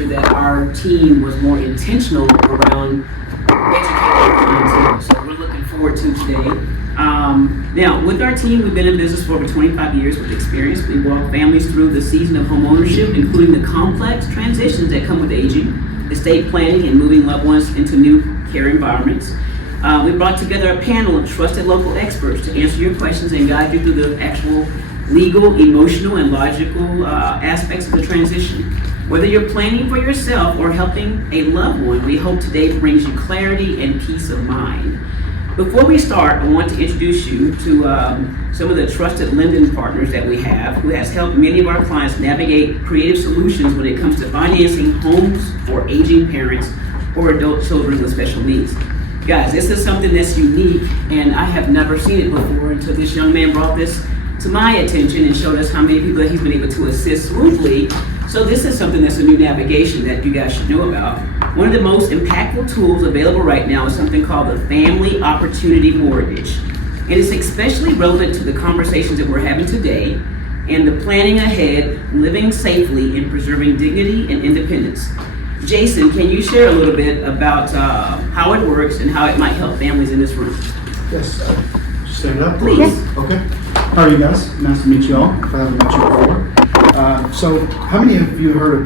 sure that our team was more intentional around educating clientele. So we're looking forward to today. Now, with our team, we've been in business for over 25 years with experience. We walk families through the season of homeownership, including the complex transitions that come with aging, estate planning, and moving loved ones into new care environments. We brought together a panel of trusted local experts to answer your questions and guide you through the actual legal, emotional, and logical aspects of the transition. Whether you're planning for yourself or helping a loved one, we hope today brings you clarity and peace of mind. Before we start, I want to introduce you to some of the trusted lending partners that we have, who has helped many of our clients navigate creative solutions when it comes to financing homes for aging parents or adult children with special needs. Guys, this is something that's unique, and I have never seen it before until this young man brought this to my attention and showed us how many people that he's been able to assist smoothly. So this is something that's a new navigation that you guys should know about. One of the most impactful tools available right now is something called the Family Opportunity Mortgage. It is especially relevant to the conversations that we're having today and the planning ahead, living safely, and preserving dignity and independence. Jason, can you share a little bit about how it works and how it might help families in this room? Yes, stand up. Please. Okay. How are you guys? Nice to meet you all, if I haven't met you before. So how many of you heard of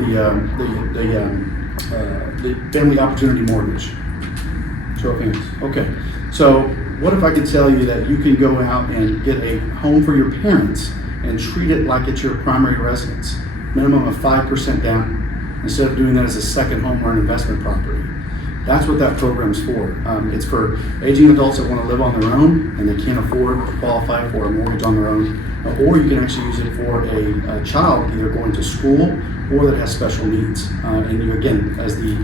the Family Opportunity Mortgage? Show of hands. Okay. So what if I could tell you that you can go out and get a home for your parents and treat it like it's your primary residence, minimum of 5% down, instead of doing that as a second home or an investment property. That's what that program's for. It's for aging adults that want to live on their own and they can't afford to qualify for a mortgage on their own. Or you can actually use it for a child either going to school or that has special needs. And you, again, as the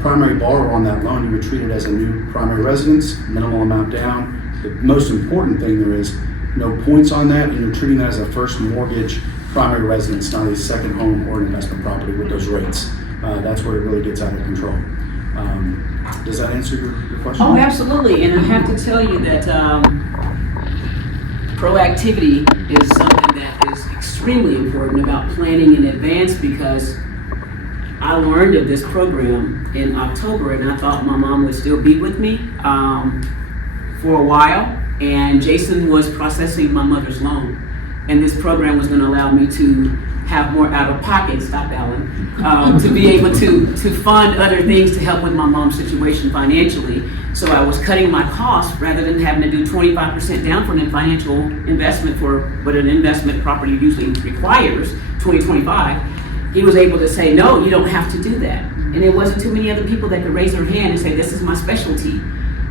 primary borrower on that loan, you would treat it as a new primary residence, minimal amount down. The most important thing there is no points on that, and you're treating that as a first mortgage primary residence, not a second home or an investment property with those rates. That's where it really gets out of control. Does that answer your question? Oh, absolutely. And I have to tell you that proactivity is something that is extremely important about planning in advance, because I learned of this program in October and I thought my mom would still be with me for a while, and Jason was processing my mother's loan, and this program was going to allow me to have more out-of-pocket, stop Alan, to be able to fund other things to help with my mom's situation financially. So I was cutting my costs rather than having to do 25% down for a financial investment for what an investment property usually requires, 2025. He was able to say, no, you don't have to do that. And there wasn't too many other people that could raise their hand and say, this is my specialty.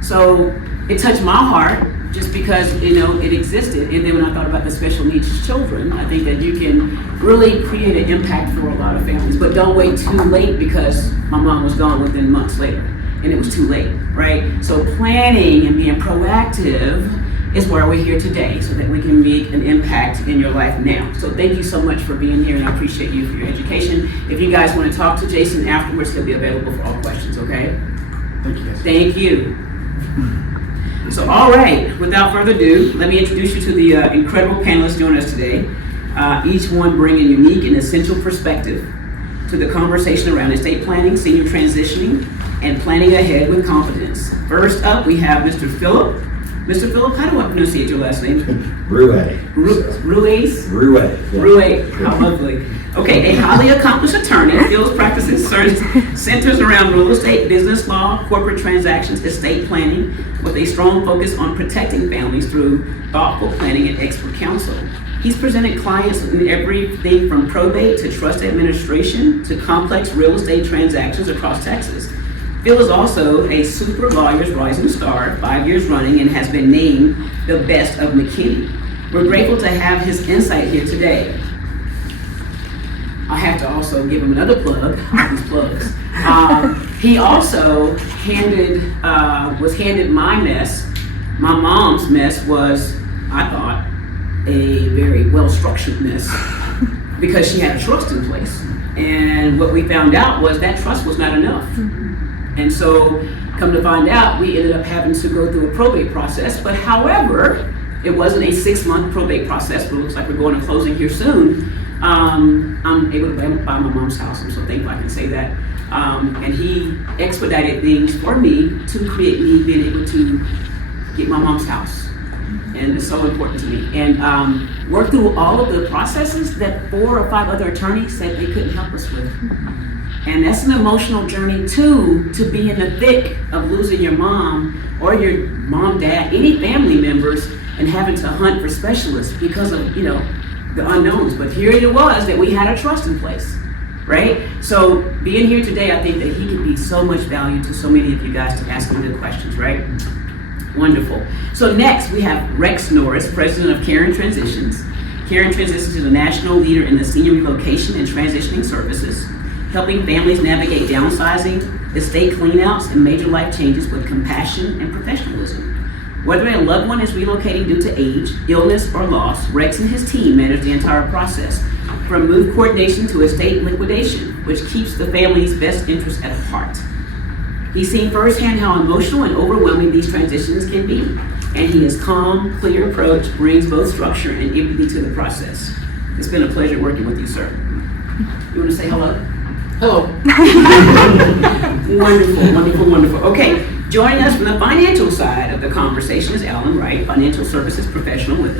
So it touched my heart just because, it existed. And then when I thought about the special needs children, I think that you can really create an impact for a lot of families. But don't wait too late, because my mom was gone within months later and it was too late, right? So planning and being proactive is why we're here today, so that we can make an impact in your life now. So thank you so much for being here, and I appreciate you for your education. If you guys want to talk to Jason afterwards, he'll be available for all questions, okay? Thank you guys. Thank you. So, all right, without further ado, let me introduce you to the incredible panelists joining us today. Each one bringing unique and essential perspective to the conversation around estate planning, senior transitioning, and planning ahead with confidence. First up, we have Mr. Philip. Mr. Philip, how do I pronounce your last name? Ruiz. Ruiz? Ruiz. Ruiz, how lovely. Okay, a highly accomplished attorney. Phil's practice centers around real estate, business law, corporate transactions, estate planning, with a strong focus on protecting families through thoughtful planning and expert counsel. He's presented clients in everything from probate to trust administration to complex real estate transactions across Texas. Phil is also a Super Lawyers Rising Star, 5 years running, and has been named the best of McKinney. We're grateful to have his insight here today. I have to also give him another plug, all these plugs. He also was handed my mess. My mom's mess was, I thought, a very well-structured mess, because she had a trust in place. And what we found out was that trust was not enough. And so, come to find out, we ended up having to go through a probate process. But however, it wasn't a 6-month probate process, but it looks like we're going to closing here soon. I'm able to buy my mom's house. I'm so thankful I can say that. And he expedited things for me to create me being able to get my mom's house. And it's so important to me. And work through all of the processes that 4 or 5 other attorneys said they couldn't help us with. And that's an emotional journey too, to be in the thick of losing your mom or your mom, dad, any family members, and having to hunt for specialists because of, the unknowns. But here it was that we had a trust in place, right? So being here today, I think that he could be so much value to so many of you guys to ask him good questions, right? Wonderful. So next we have Rex Norris, President of Karen Transitions. Karen Transitions is a national leader in the senior relocation and transitioning services, helping families navigate downsizing, estate cleanouts, and major life changes with compassion and professionalism. Whether a loved one is relocating due to age, illness, or loss, Rex and his team manage the entire process, from move coordination to estate liquidation, which keeps the family's best interests at heart. He's seen firsthand how emotional and overwhelming these transitions can be, and his calm, clear approach brings both structure and empathy to the process. It's been a pleasure working with you, sir. You want to say hello? Hello. Wonderful, wonderful, wonderful. Okay, joining us from the financial side of the conversation is Alan Wright, financial services professional with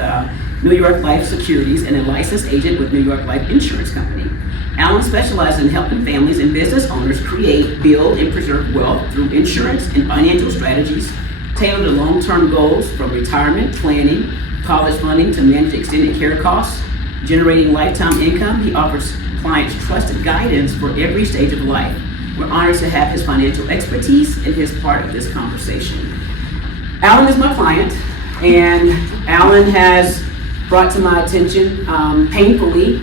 New York Life Securities and a licensed agent with New York Life Insurance Company. Alan specializes in helping families and business owners create, build, and preserve wealth through insurance and financial strategies tailored to long-term goals, from retirement planning, college funding, to manage extended care costs, generating lifetime income. He offers clients trusted guidance for every stage of life. We're honored to have his financial expertise in his part of this conversation. Alan is my client, and Alan has brought to my attention, painfully,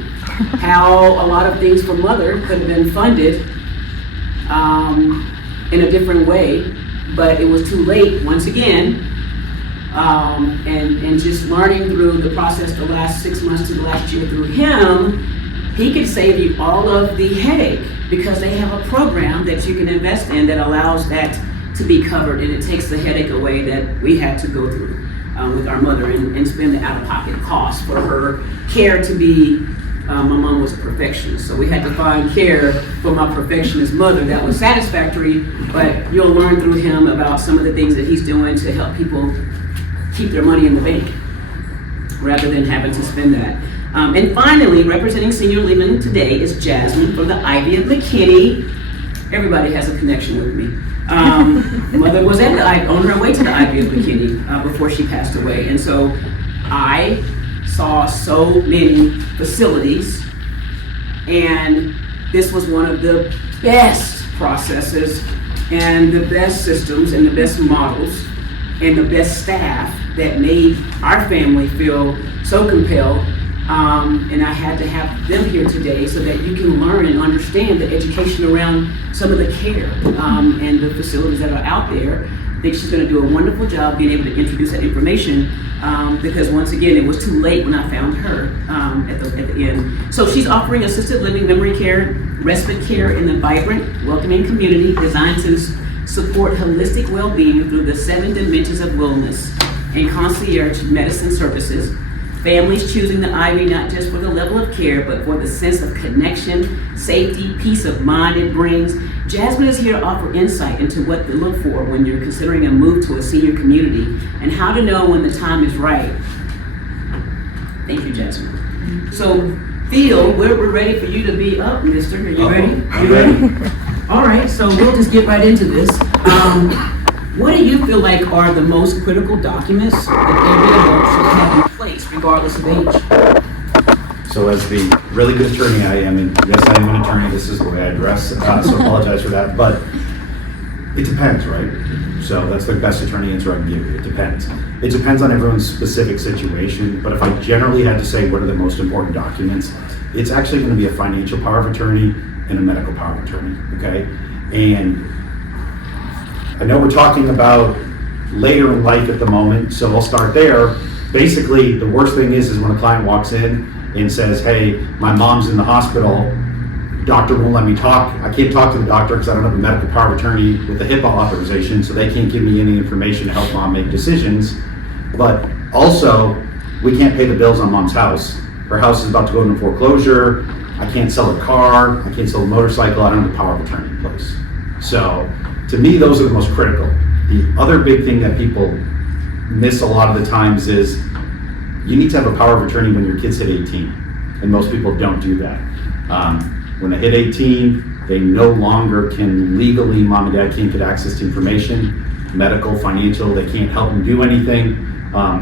how a lot of things for mother could have been funded in a different way, but it was too late once again. And just learning through the process the last 6 months to the last year through him, he could save you all of the headache, because they have a program that you can invest in that allows that to be covered, and it takes the headache away that we had to go through with our mother and spend the out-of-pocket cost for her care to be. My mom was a perfectionist, so we had to find care for my perfectionist mother that was satisfactory, but you'll learn through him about some of the things that he's doing to help people keep their money in the bank rather than having to spend that. And finally, representing senior living today is Jasmine from the Ivy of McKinney. Everybody has a connection with me. Mother was on her way to the Ivy of McKinney before she passed away, and so I saw so many facilities, and this was one of the best processes and the best systems and the best models and the best staff that made our family feel so compelled. And I had to have them here today so that you can learn and understand the education around some of the care and the facilities that are out there. I think she's going to do a wonderful job being able to introduce that information, because once again, it was too late when I found her at the end. So she's offering assisted living, memory care, respite care in the vibrant, welcoming community designed to support holistic well-being through the 7 dimensions of wellness and concierge medicine services. Families choosing the Ivy not just for the level of care, but for the sense of connection, safety, peace of mind it brings. Jasmine is here to offer insight into what to look for when you're considering a move to a senior community and how to know when the time is right. Thank you, Jasmine. So, Phil, we're ready for you to be up, mister. Are you ready? I'm ready. All right, so we'll just get right into this. What do you feel like are the most critical documents that every adult should have in place, regardless of age? So as the really good attorney I am, and yes, I am an attorney, this is the way I dress, so I apologize for that, but it depends, right? So that's the best attorney answer I can give you, it depends. It depends on everyone's specific situation, but if I generally had to say what are the most important documents, it's actually going to be a financial power of attorney and a medical power of attorney, okay? And I know we're talking about later in life at the moment, so I'll start there. Basically, the worst thing is when a client walks in and says, hey, my mom's in the hospital, doctor won't let me talk. I can't talk to the doctor because I don't have a medical power of attorney with a HIPAA authorization, so they can't give me any information to help mom make decisions. But also, we can't pay the bills on mom's house, her house is about to go into foreclosure, I can't sell a car, I can't sell a motorcycle, I don't have a power of attorney in place. So to me, those are the most critical. The other big thing that people miss a lot of the times is you need to have a power of attorney when your kids hit 18. And most people don't do that. When they hit 18, they no longer can legally, mom and dad can't get access to information, medical, financial, they can't help them do anything.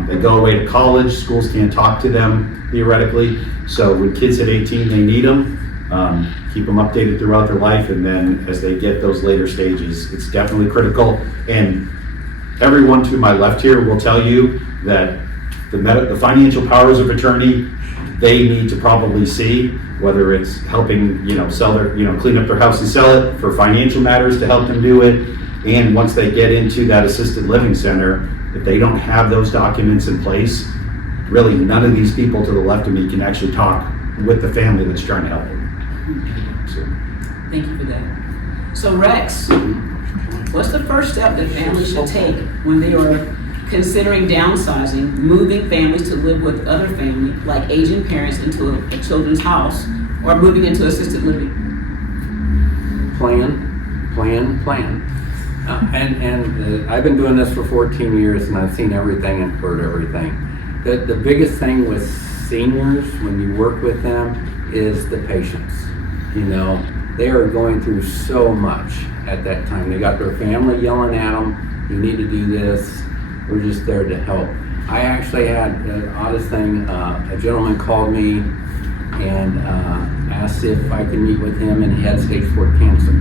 They go away to college, schools can't talk to them theoretically. So when kids hit 18, they need them. Keep them updated throughout their life, and then as they get those later stages, it's definitely critical. And everyone to my left here will tell you that the financial powers of attorney, they need to probably see, whether it's helping, sell their, clean up their house and sell it, for financial matters to help them do it. And once they get into that assisted living center, if they don't have those documents in place, really none of these people to the left of me can actually talk with the family that's trying to help them. So. Thank you for that. So Rex, what's the first step that families should take when they are considering downsizing, moving families to live with other family, like aging parents, into a children's house, or moving into assisted living? Plan. I've been doing this for 14 years, and I've seen everything and heard everything. The biggest thing with seniors, when you work with them, is the patience. They are going through so much at that time. They got their family yelling at them, you need to do this, we're just there to help. I actually had the oddest thing, a gentleman called me and asked if I could meet with him, and he had stage 4 cancer.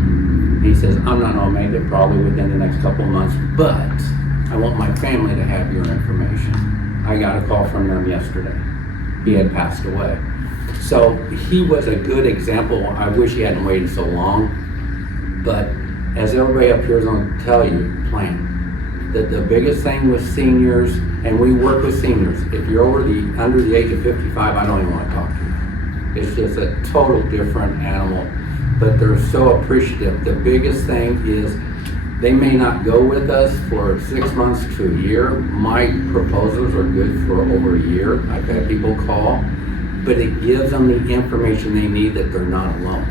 He says, I'm not gonna make it probably within the next couple of months, but I want my family to have your information. I got a call from them yesterday. He had passed away. So he was a good example. I wish he hadn't waited so long, but as everybody up here is gonna tell you, plan. The biggest thing with seniors, and we work with seniors, if you're under the age of 55, I don't even want to talk to you. It's just a total different animal, but they're so appreciative. The biggest thing is they may not go with us for 6 months to a year. My proposals are good for over a year. I've had people call, but it gives them the information they need that they're not alone.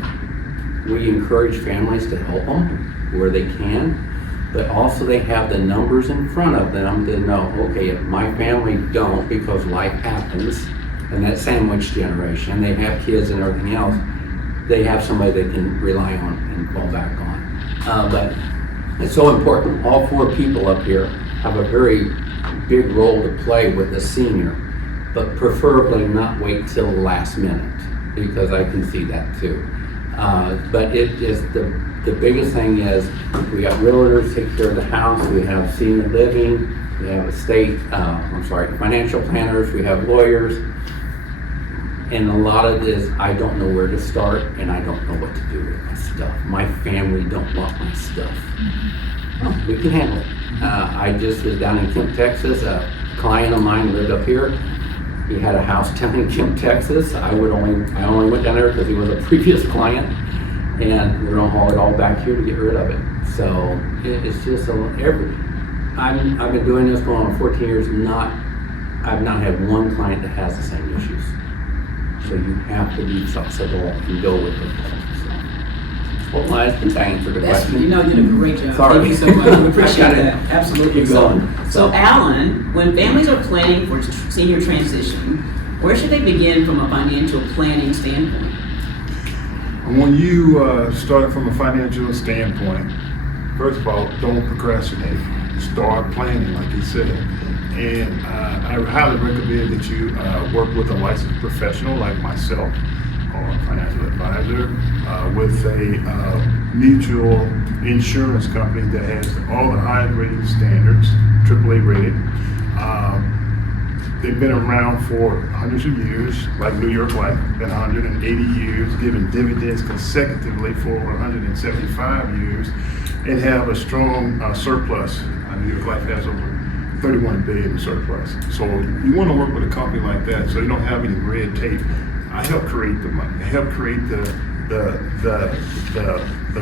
We encourage families to help them where they can, but also they have the numbers in front of them to know, okay, if my family don't, because life happens, and that sandwich generation, they have kids and everything else, they have somebody they can rely on and fall back on. But it's so important. All 4 people up here have a very big role to play with a senior, but preferably not wait till the last minute, because I can see that too. But it is the biggest thing is we got realtors take care of the house, we have senior living, we have financial planners, we have lawyers, and a lot of this, I don't know where to start, and I don't know what to do with my stuff. My family don't want my stuff. Oh, we can handle it. I just was down in Kemp, Texas. A client of mine lived up here. He had a house down in Kemp, Texas. I only went down there because he was a previous client, and we're gonna haul it all back here to get rid of it. So it's just I've been doing this going on 14 years. I've not had one client that has the same issues. So you have to be flexible and go with it. Well, I think I answered the question. You did a great job. Sorry. Thank you so much. We appreciate that. Absolutely. Keep going. So Alan, when families are planning for senior transition, where should they begin from a financial planning standpoint? When you start from a financial standpoint, first of all, don't procrastinate. Start planning, like he said. And I highly recommend that you work with a licensed professional like myself, or a financial advisor, with a mutual insurance company that has all the highest rating standards, AAA rated. They've been around for hundreds of years, like New York Life, been 180 years, giving dividends consecutively for over 175 years, and have a strong surplus. New York Life has over 31 billion in surplus. So you want to work with a company like that so you don't have any red tape. I help create the money. I help create the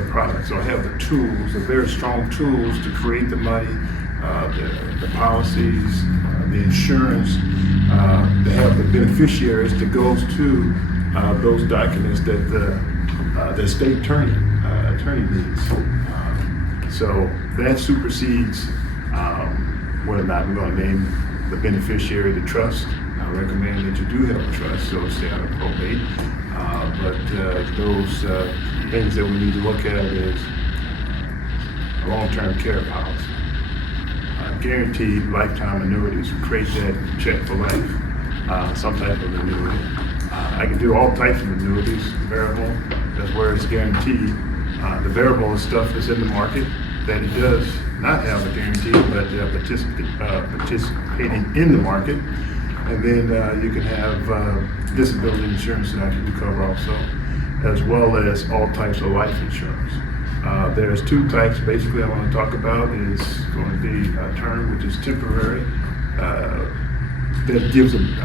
product. So I have the tools, the very strong tools to create the money, the policies, the insurance, they have the beneficiaries that goes to those documents that the state attorney needs. So that supersedes whether or not we're going to name the beneficiary the trust. I recommend that you do have a trust, so stay out of probate. But those things that we need to look at is a long-term care policy. Guaranteed lifetime annuities, create that check for life, some type of annuity. I can do all types of annuities, variable, that's where it's guaranteed. The variable is stuff that's in the market that it does not have a guarantee, but participating in the market. And then you can have disability insurance that I can cover also, as well as all types of life insurance. There's two types basically I want to talk about. Is going to be a term which is temporary. That gives them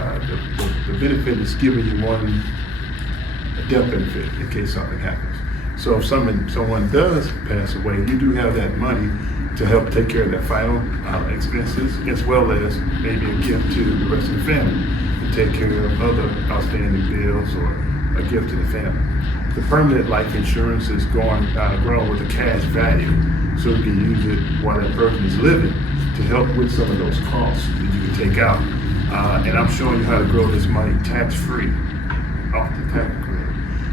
the benefit is giving you a death benefit in case something happens. So if someone does pass away, you do have that money to help take care of their final expenses, as well as maybe a gift to the rest of the family to take care of other outstanding bills or a gift to the family. The permanent life insurance is grown with a cash value, so you can use it while that person is living to help with some of those costs that you can take out. And I'm showing you how to grow this money tax-free off the tax credit.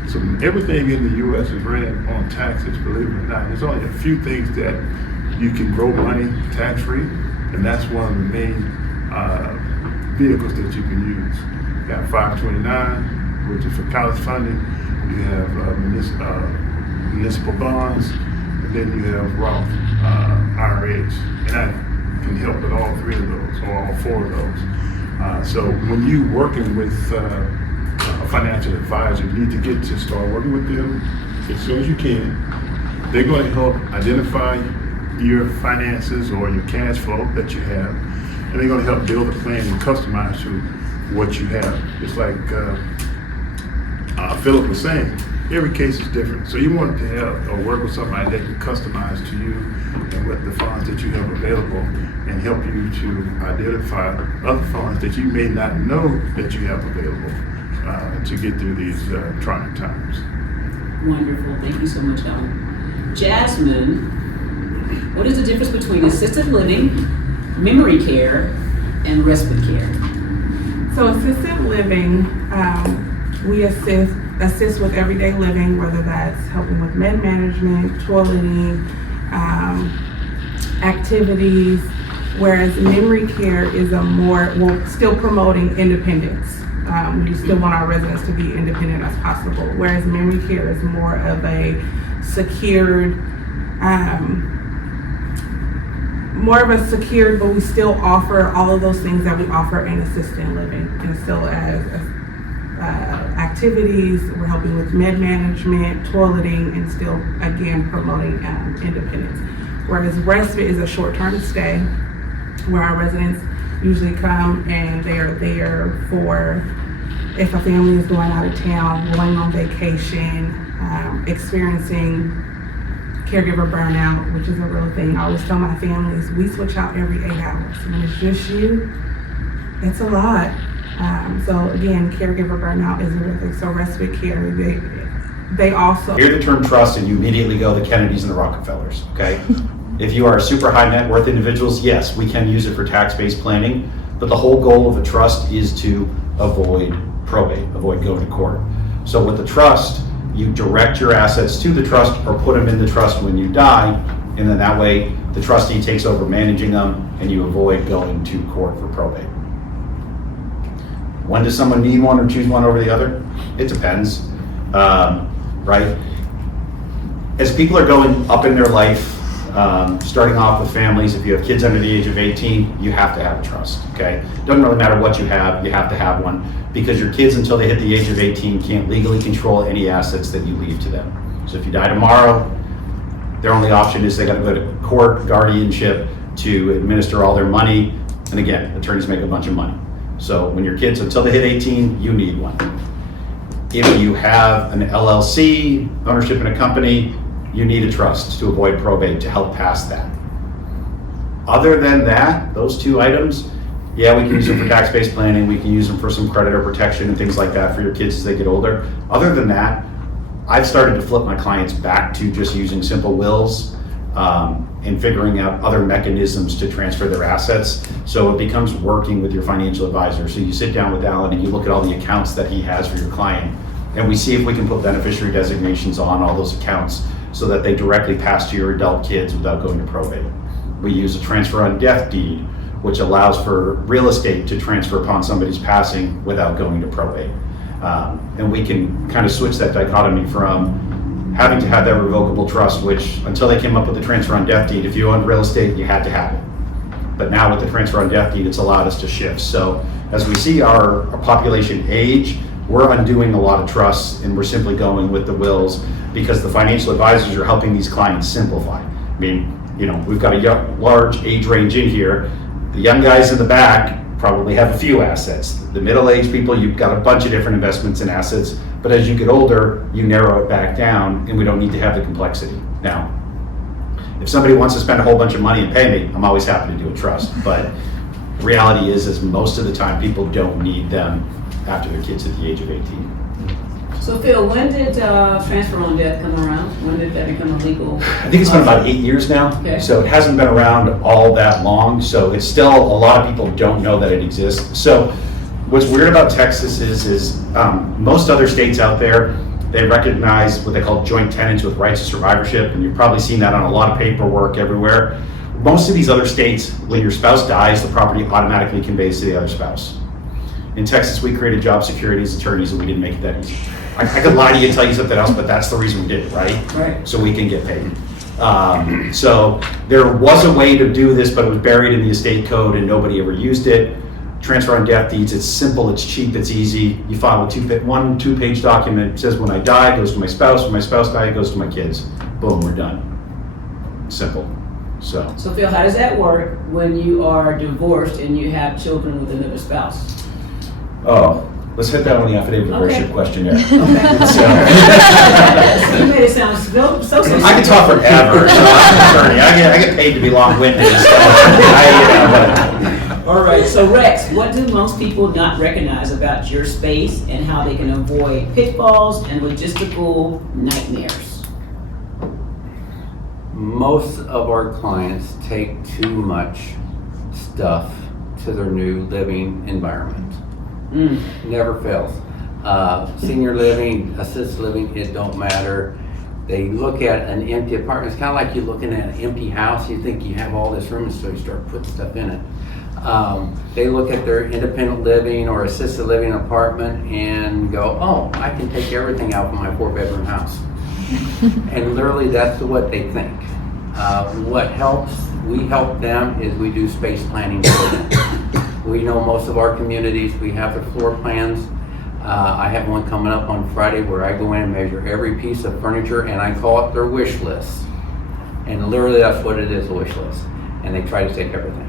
So everything in the U.S. is ran on taxes, believe it or not. There's only a few things that you can grow money tax-free, and that's one of the main vehicles that you can use. You got 529, which is for college funding. You have municipal bonds, and then you have Roth IRAs. And I can help with all three of those, or all four of those. So when you're working with a financial advisor, you need to start working with them as soon as you can. They're going to help identify your finances or your cash flow that you have, and they're going to help build a plan and customize to what you have. It's like Philip was saying, every case is different. So you want to have or work with somebody that can customize to you and with the funds that you have available and help you to identify other funds that you may not know that you have available to get through these trying times. Wonderful. Thank you so much, Alan. Jasmine, what is the difference between assisted living, memory care, and respite care? So assisted living, we assist with everyday living, whether that's helping with med management, toileting, activities, whereas memory care is still promoting independence. We still want our residents to be independent as possible, whereas memory care is more of a secured, but we still offer all of those things that we offer in assisted living, and still as activities. We're helping with med management, toileting, and still again promoting independence. Whereas respite is a short-term stay where our residents usually come and they are there for if a family is going out of town, going on vacation, experiencing caregiver burnout, which is a real thing. I always tell my families, we switch out every 8 hours. When it's just you, it's a lot. So again, caregiver burnout is a real thing. So respite care, they also... Hear the term trust and you immediately go the Kennedys and the Rockefellers, okay? If you are super high net worth individuals, yes, we can use it for tax-based planning, but the whole goal of a trust is to avoid probate, avoid going to court. So with the trust, you direct your assets to the trust or put them in the trust when you die, and then that way the trustee takes over managing them and you avoid going to court for probate. When does someone need one or choose one over the other? It depends, right? As people are going up in their life, starting off with families, if you have kids under the age of 18, you have to have a trust, okay? Doesn't really matter what you have to have one, because your kids until they hit the age of 18 can't legally control any assets that you leave to them. So if you die tomorrow, their only option is they gotta go to court, guardianship to administer all their money. And again, attorneys make a bunch of money. So when your kids, until they hit 18, you need one. If you have an LLC, ownership in a company, you need a trust to avoid probate to help pass that. Other than that, those two items, Yeah, we can use them for tax-based planning, we can use them for some creditor protection and things like that for your kids as they get older. Other than that, I've started to flip my clients back to just using simple wills and figuring out other mechanisms to transfer their assets. So it becomes working with your financial advisor. So you sit down with Alan and you look at all the accounts that he has for your client, and we see if we can put beneficiary designations on all those accounts so that they directly pass to your adult kids without going to probate. We use a transfer on death deed, which allows for real estate to transfer upon somebody's passing without going to probate. And we can kind of switch that dichotomy from having to have that revocable trust, which until they came up with the transfer on death deed, if you owned real estate, you had to have it. But now with the transfer on death deed, it's allowed us to shift. So as we see our population age, we're undoing a lot of trusts and we're simply going with the wills because the financial advisors are helping these clients simplify. I mean, we've got a large age range in here. The young guys in the back probably have a few assets. The middle-aged people, you've got a bunch of different investments and assets, but as you get older, you narrow it back down and we don't need to have the complexity. Now, if somebody wants to spend a whole bunch of money and pay me, I'm always happy to do a trust, but the reality is most of the time people don't need them after their kids at the age of 18. So Phil, when did transfer on death come around? When did that become illegal? I think it's been about 8 years now, Okay. So it hasn't been around all that long, so it's still, a lot of people don't know that it exists. So what's weird about Texas is most other states out there, they recognize what they call joint tenants with rights of survivorship, and you've probably seen that on a lot of paperwork everywhere. Most of these other states, when your spouse dies, the property automatically conveys to the other spouse. In Texas, we created job security as attorneys and we didn't make it that easy. I could lie to you and tell you something else, but that's the reason we did it, right? Right. So we can get paid. So there was a way to do this, but it was buried in the estate code and nobody ever used it. Transfer on death deeds, it's simple, it's cheap, it's easy. You file a one two-page document. It says when I die, it goes to my spouse. When my spouse dies, it goes to my kids. Boom, we're done. Simple. So So Phil, how does that work when you are divorced and you have children with another spouse? let's hit that on the affidavit of ownership Okay. questionnaire. Okay. So- You made it sound so. I could talk forever, so I'm an attorney. I get paid to be long-winded. So All right, so Rex, what do most people not recognize about your space and how they can avoid pitfalls and logistical nightmares? Most of our clients take too much stuff to their new living environment. Never fails. Senior living, assisted living, it don't matter. They look at an empty apartment. It's kind of like you looking at an empty house. You think you have all this room, and so you start putting stuff in it. They look at their independent living or assisted living apartment and go, oh, I can take everything out of my 4-bedroom house. And literally that's what they think. What helps, we help them is we do space planning for them. We know most of our communities, we have their floor plans. I have one coming up on Friday where I go in and measure every piece of furniture and I call it their wish list. And literally that's what it is, a wish list. And they try to take everything.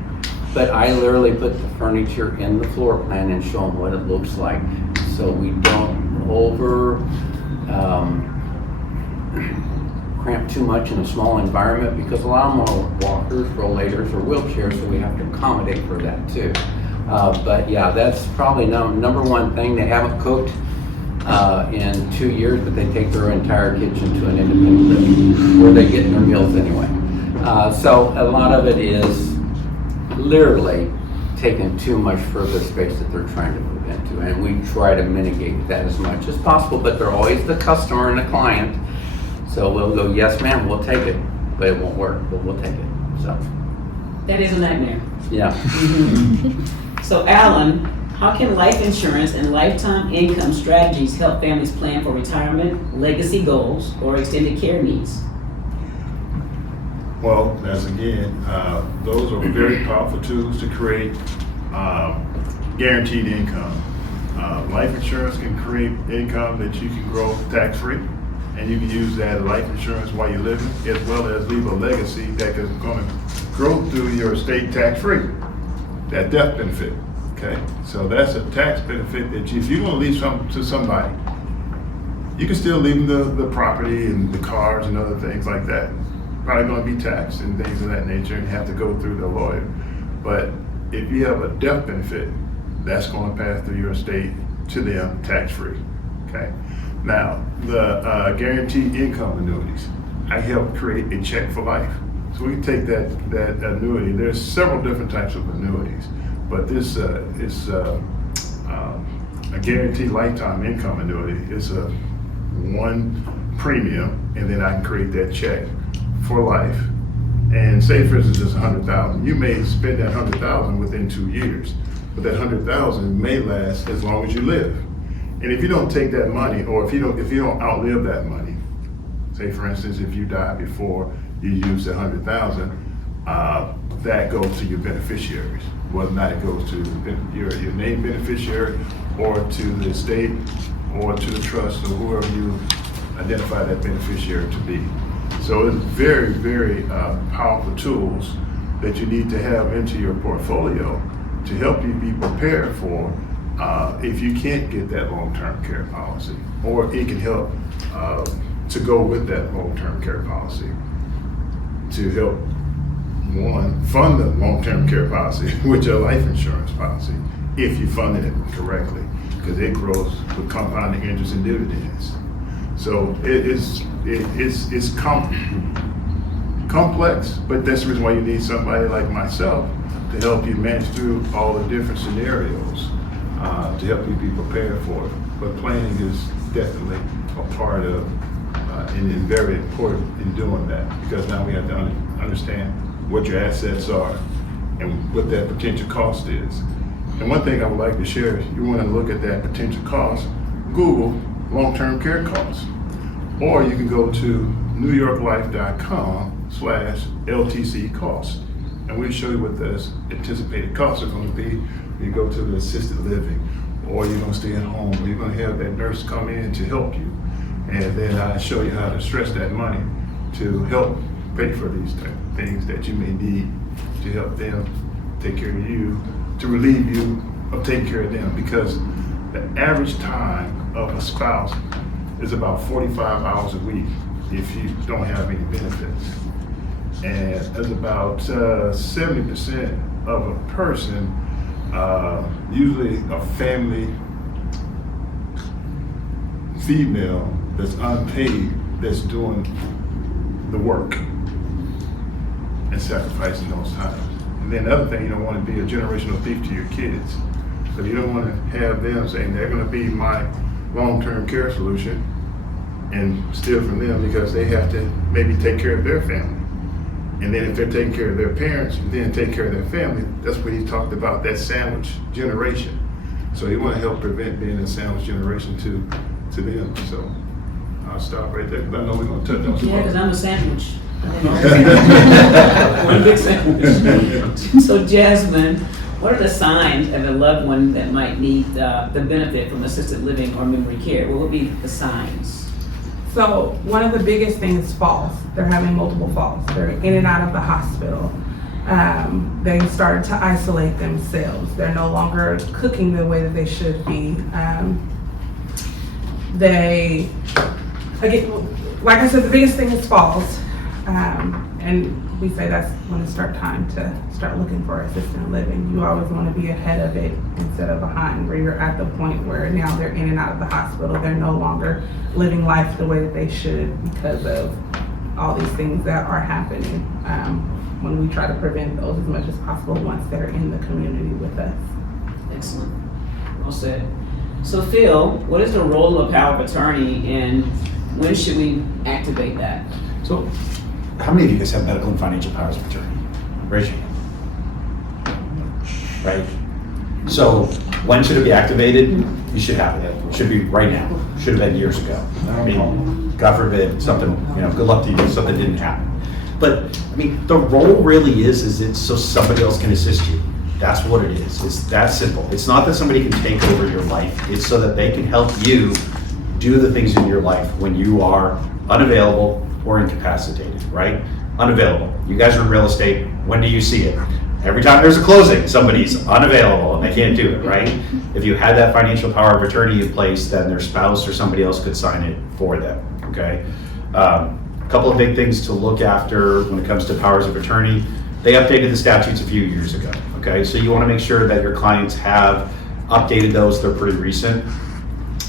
But I literally put the furniture in the floor plan and show them what it looks like. So we don't cramp too much in a small environment because a lot of them are walkers, rollators, or wheelchairs, so we have to accommodate for that too. But yeah, that's probably number one thing. They haven't cooked in 2 years, but they take their entire kitchen to an independent living where they get their meals anyway. So a lot of it is literally taking too much further space that they're trying to move into, and we try to mitigate that as much as possible, but they're always the customer and the client. So we'll go, yes ma'am, we'll take it, but it won't work, but we'll take it, so. That is a nightmare. Yeah. So Alan, how can life insurance and lifetime income strategies help families plan for retirement, legacy goals, or extended care needs? Well, as again, those are very powerful tools to create guaranteed income. Life insurance can create income that you can grow tax-free, and you can use that as life insurance while you're living, as well as leave a legacy that is going to grow through your estate tax-free. That death benefit, okay? So that's a tax benefit that if you're going to leave something to somebody, you can still leave them the property and the cars and other things like that. Probably going to be taxed and things of that nature and have to go through the lawyer. But if you have a death benefit, that's going to pass through your estate to them tax-free, okay? Now, the guaranteed income annuities, I help create a check for life. So we can take that annuity. There's several different types of annuities, but this is a guaranteed lifetime income annuity. It's a one premium, and then I can create that check for life. And say, for instance, it's $100,000. You may spend that $100,000 within 2 years, but that $100,000 may last as long as you live. And if you don't take that money, or if you don't outlive that money, say for instance, if you die before you use the $100,000, that goes to your beneficiaries. Whether or not it goes to your named beneficiary, or to the estate, or to the trust, or whoever you identify that beneficiary to be. So it's very, very powerful tools that you need to have into your portfolio to help you be prepared for if you can't get that long-term care policy, or it can help to go with that long-term care policy to help, one, fund the long-term care policy with your life insurance policy, if you funded it correctly, because it grows with compounding interest and dividends. So it's complex, but that's the reason why you need somebody like myself to help you manage through all the different scenarios, to help you be prepared for it. But planning is definitely a part of, and very important in doing that, because now we have to understand what your assets are and what that potential cost is. And one thing I would like to share, if you want to look at that potential cost, Google long-term care costs. Or you can go to newyorklife.com/LTC cost. And we'll show you what the anticipated costs are going to be when you go to the assisted living, or you're going to stay at home, or you're going to have that nurse come in to help you. And then I show you how to stretch that money to help pay for these things that you may need to help them take care of you, to relieve you of taking care of them, because the average time of a spouse is about 45 hours a week if you don't have any benefits. And there's about 70% of a person, usually a family female that's unpaid, that's doing the work and sacrificing those times. And then the other thing, you don't want to be a generational thief to your kids. So you don't want to have them saying they're going to be my long-term care solution and steal from them, because they have to maybe take care of their family. And then if they're taking care of their parents, then take care of their family. That's what he talked about, that sandwich generation. So you want to help prevent being a sandwich generation to them. So I'll stop right there, because I know we're going to touch on some Yeah, because other- I'm a sandwich. One big sandwich. So Jasmine, what are the signs of a loved one that might need the benefit from assisted living or memory care? What would be the signs? So one of the biggest things is falls. They're having multiple falls. They're in and out of the hospital. They started to isolate themselves. They're no longer cooking the way that they should be. Again, like I said, the biggest thing is falls. And we say that's when it's time to start looking for assisted living. You always want to be ahead of it instead of behind, where you're at the point where now they're in and out of the hospital. They're no longer living life the way that they should because of all these things that are happening. When we try to prevent those as much as possible once they're in the community with us. Excellent. Well said. So Phil, what is the role of power of attorney, and when should we activate that? So, how many of you guys have medical and financial powers of attorney? Raise your hand. Right? So, when should it be activated? You should have it. It should be right now. Should have been years ago. I mean, God forbid something, good luck to you, something didn't happen. But, the role really is it's so somebody else can assist you. That's what it is. It's that simple. It's not that somebody can take over your life. It's so that they can help you do the things in your life when you are unavailable or incapacitated, right? Unavailable. You guys are in real estate. When do you see it? Every time there's a closing, somebody's unavailable and they can't do it, right? If you had that financial power of attorney in place, then their spouse or somebody else could sign it for them, okay? A couple of big things to look after when it comes to powers of attorney. They updated the statutes a few years ago, okay? So you want to make sure that your clients have updated those, they're pretty recent.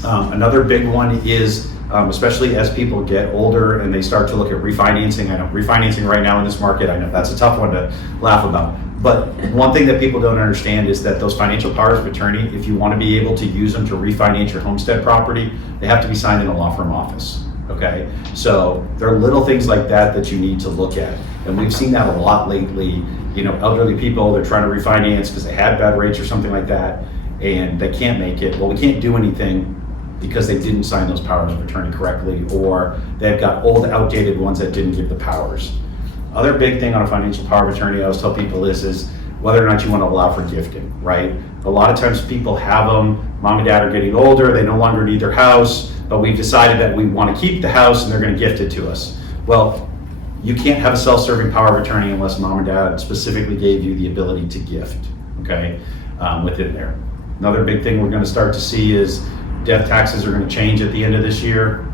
Another big one is, especially as people get older and they start to look at refinancing. I know refinancing right now in this market, I know that's a tough one to laugh about. But one thing that people don't understand is that those financial powers of attorney, if you want to be able to use them to refinance your homestead property, they have to be signed in a law firm office, okay? So there are little things like that that you need to look at. And we've seen that a lot lately. You know, elderly people, they're trying to refinance because they had bad rates or something like that, and they can't make it. Well, we can't do anything because they didn't sign those powers of attorney correctly, or they've got old, outdated ones that didn't give the powers. Other big thing on a financial power of attorney I always tell people is whether or not you want to allow for gifting, right? A lot of times people have them, mom and dad are getting older, they no longer need their house, but we've decided that we want to keep the house and they're going to gift it to us. Well, you can't have a self-serving power of attorney unless mom and dad specifically gave you the ability to gift, okay, within there. Another big thing we're going to start to see is death taxes are going to change at the end of this year,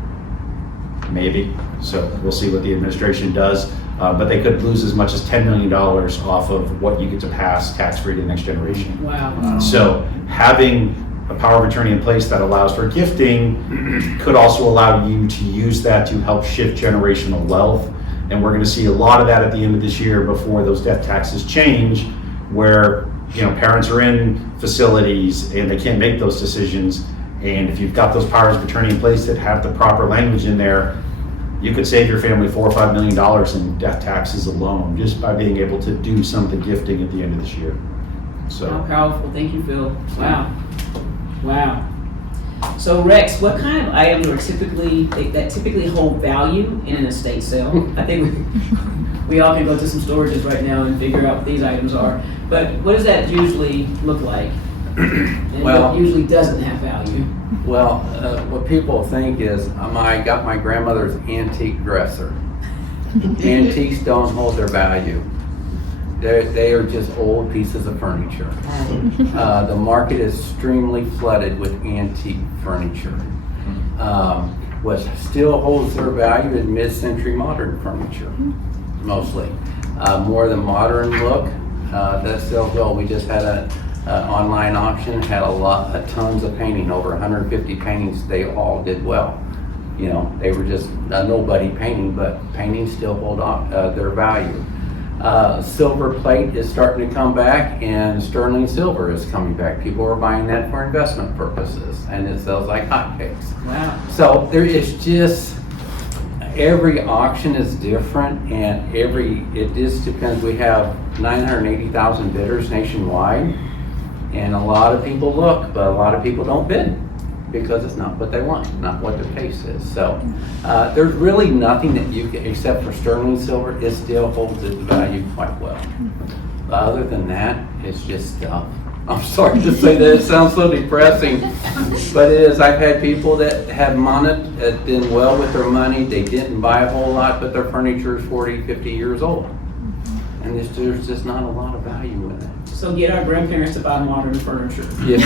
maybe. So we'll see what the administration does. But they could lose as much as $10 million off of what you get to pass tax-free to the next generation. Wow. So having a power of attorney in place that allows for gifting could also allow you to use that to help shift generational wealth. And we're going to see a lot of that at the end of this year before those death taxes change, where, you know, parents are in facilities and they can't make those decisions. And if you've got those powers of attorney in place that have the proper language in there, you could save your family $4 or $5 million in death taxes alone just by being able to do some of the gifting at the end of this year. So How powerful. Thank you, Phil. Wow. Wow. So Rex, what kind of items are typically hold value in an estate sale? I think we all can go to some storages right now and figure out what these items are. But what does that usually look like? And Well- what usually doesn't have value? Well, what people think is, I got my grandmother's antique dresser. Antiques don't hold their value. They are just old pieces of furniture. The market is extremely flooded with antique furniture. What still holds their value is mid-century modern furniture, mostly. More the modern look, that sells well. We just had an online auction, had tons of painting, over 150 paintings. They all did well. You know, they were just a nobody painting, but paintings still hold on their value. Silver plate is starting to come back, and sterling silver is coming back. People are buying that for investment purposes, and it sells like hotcakes. Wow. So there is just, every auction is different, and it just depends. We have 980,000 bidders nationwide, and a lot of people look, but a lot of people don't bid because it's not what they want, not what their taste is. So there's really nothing that you can, except for sterling silver, it still holds its value quite well. But other than that, it's just stuff. I'm sorry to say that, it sounds so depressing, but it is. I've had people that have done well with their money. They didn't buy a whole lot, but their furniture is 40, 50 years old. And there's just not a lot of value in it. So get our grandparents to buy modern furniture. Yes,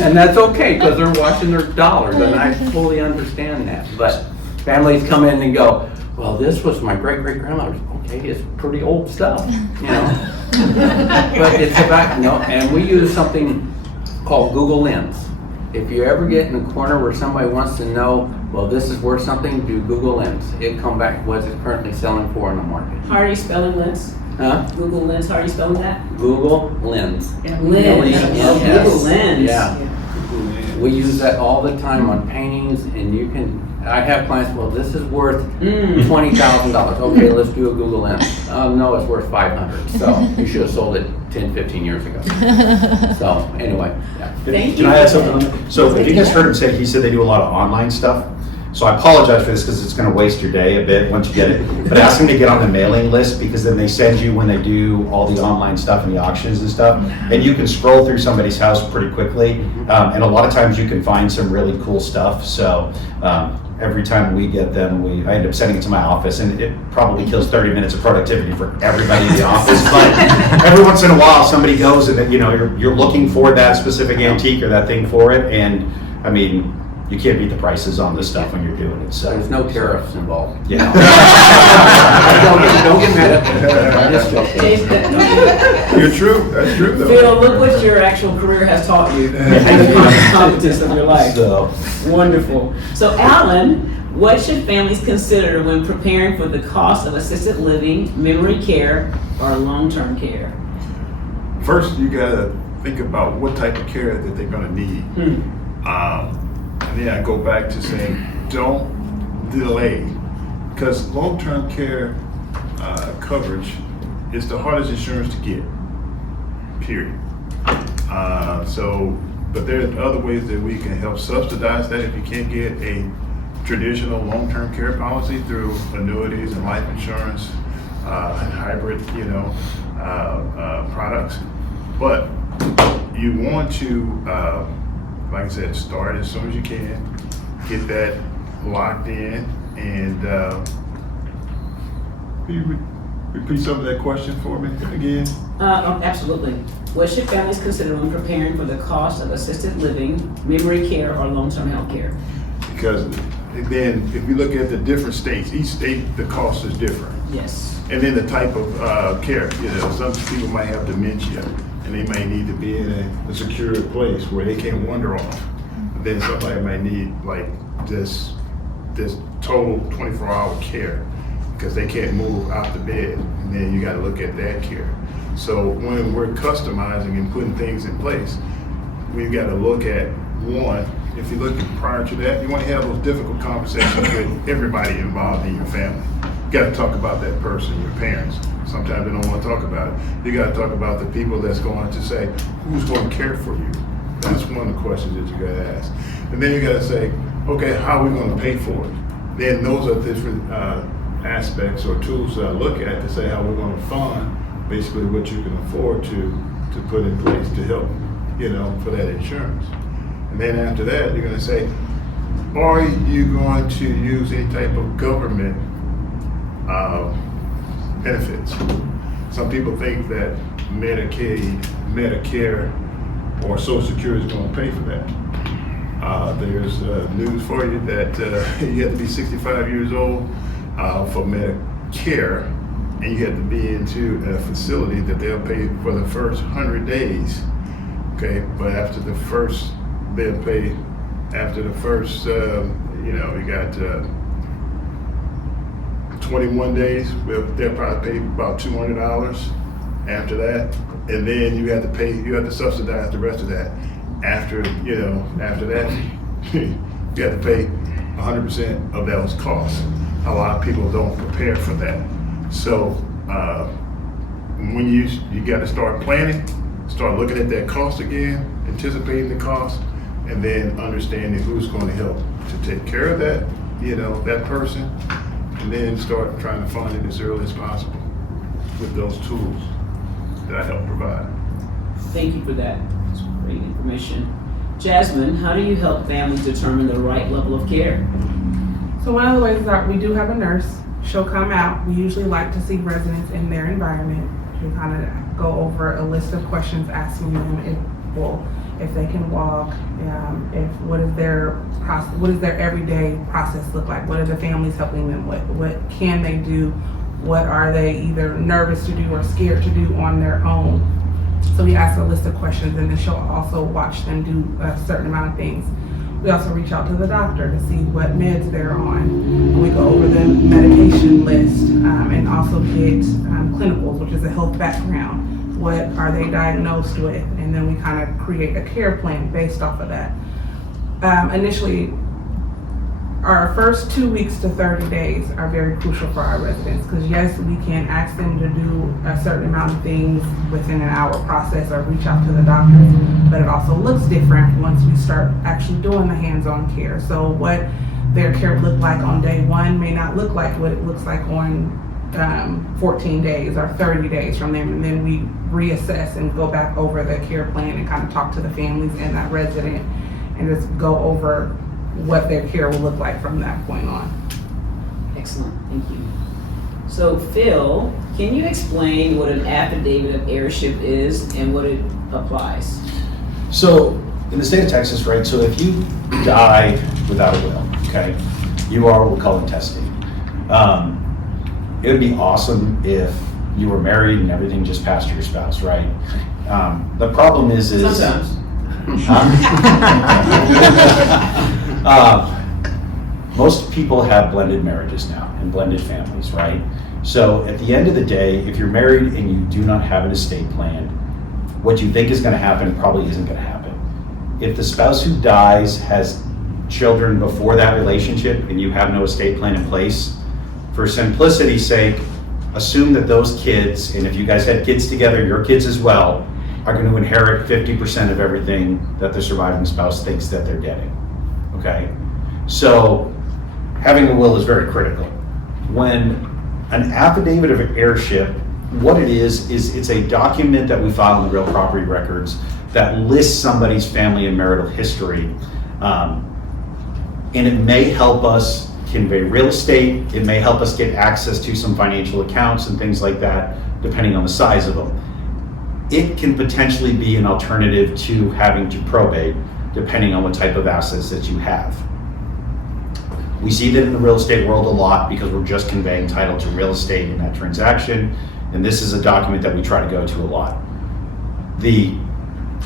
and that's okay, because they're watching their dollars, and I fully understand that. But families come in and go, well, this was my great-great-grandmother's. Okay, it's pretty old stuff, you know. But it's about, and we use something called Google Lens. If you ever get in a corner where somebody wants to know, well, this is worth something, do Google Lens. It come back what it's currently selling for in the market. How are you spelling Lens? Huh? Google Lens, how are you spelling that? Google Lens. Lens. Yes. Google Lens. Yeah. We use that all the time on paintings, and I have clients, well, this is worth $20,000. Okay, let's do a Google Lens. No, it's worth $500. So you should have sold it 10, 15 years ago. So anyway, yeah. Can I add something on that? So if you guys heard him say, he said they do a lot of online stuff. So I apologize for this because it's going to waste your day a bit once you get it. But ask them to get on the mailing list, because then they send you when they do all the online stuff and the auctions and stuff. And you can scroll through somebody's house pretty quickly. And a lot of times you can find some really cool stuff. So every time we get them, I end up sending it to my office, and it probably kills 30 minutes of productivity for everybody in the office. But every once in a while, somebody goes and you're looking for that specific antique or that thing for it. And I mean, you can't beat the prices on this stuff when you're doing it. So There's no tariffs involved. yeah. Don't get mad at me. You're true. That's true, though. Phil, look what your actual career has taught you. And the competence of your life. So, Wonderful. So Alan, what should families consider when preparing for the cost of assisted living, memory care, or long-term care? First, you gotta think about what type of care that they're gonna need. And then I go back to saying, don't delay, because long-term care coverage is the hardest insurance to get, period. But there are other ways that we can help subsidize that if you can't get a traditional long-term care policy through annuities and life insurance, and hybrid, products. But you want to, like I said, start as soon as you can, get that locked in, and can you repeat some of that question for me again? Absolutely. What should families consider when preparing for the cost of assisted living, memory care, or long-term health care? Because then, if you look at the different states, each state, the cost is different. Yes. And then the type of care, some people might have dementia, and they might need to be in a secure place where they can't wander off. Then somebody might need like this total 24-hour care because they can't move out the bed, and then you got to look at that care. So when we're customizing and putting things in place, we've got to look at one. If you look prior to that, you want to have those difficult conversations with everybody involved in your family. You got to talk about that person, your parents. Sometimes they don't want to talk about it. You got to talk about the people that's going to say, who's going to care for you? That's one of the questions that you got to ask. And then you got to say, okay, how are we going to pay for it? Then those are different aspects or tools that I look at to say how we're going to fund basically what you can afford to put in place to help, for that insurance. And then after that, you're going to say, are you going to use any type of government benefits? Some people think that Medicaid, Medicare, or Social Security is going to pay for that. There's news for you that you have to be 65 years old for Medicare, and you have to be into a facility that they'll pay for the first 100 days. Okay, but after the first, they'll pay after the first, you got 21 days, they'll probably pay about $200 after that. And then you have to subsidize the rest of that. After that, you have to pay 100% of those costs. A lot of people don't prepare for that. So when you got to start planning, start looking at that cost again, anticipating the cost, and then understanding who's going to help to take care of that, that person, and then start trying to fund it as early as possible with those tools that I help provide. Thank you for that. That's great information. Jasmine, how do you help families determine the right level of care? So one of the ways is that we do have a nurse. She'll come out. We usually like to see residents in their environment. We kind of go over a list of questions, asking them if they can walk, what is their everyday process look like? What are the families helping them with? What can they do? What are they either nervous to do or scared to do on their own? So we ask a list of questions, and then she'll also watch them do a certain amount of things. We also reach out to the doctor to see what meds they're on. We go over the medication list and also get clinicals, which is a health background. What are they diagnosed with? And then we kind of create a care plan based off of that. Initially, our first 2 weeks to 30 days are very crucial for our residents, because yes, we can ask them to do a certain amount of things within an hour process or reach out to the doctors, but it also looks different once we start actually doing the hands-on care. So what their care would look like on day one may not look like what it looks like on 14 days or 30 days from there, and then we reassess and go back over the care plan and kind of talk to the families and that resident and just go over what their care will look like from that point on. Excellent, thank you. So Phil, can you explain what an affidavit of heirship is and what it applies? So in the state of Texas, right, so if you die without a will, okay, you are what we call intestate. It would be awesome if you were married and everything just passed to your spouse, right? The problem is Sometimes. Most people have blended marriages now and blended families, right? So at the end of the day, if you're married and you do not have an estate plan, what you think is going to happen probably isn't going to happen. If the spouse who dies has children before that relationship and you have no estate plan in place, for simplicity's sake, assume that those kids, and if you guys had kids together, your kids as well, are going to inherit 50% of everything that the surviving spouse thinks that they're getting, okay? So having a will is very critical. When an affidavit of heirship, what it is it's a document that we file in the real property records that lists somebody's family and marital history. And it may help us convey real estate, it may help us get access to some financial accounts and things like that, depending on the size of them. It can potentially be an alternative to having to probate, depending on what type of assets that you have. We see that in the real estate world a lot because we're just conveying title to real estate in that transaction, and this is a document that we try to go to a lot. The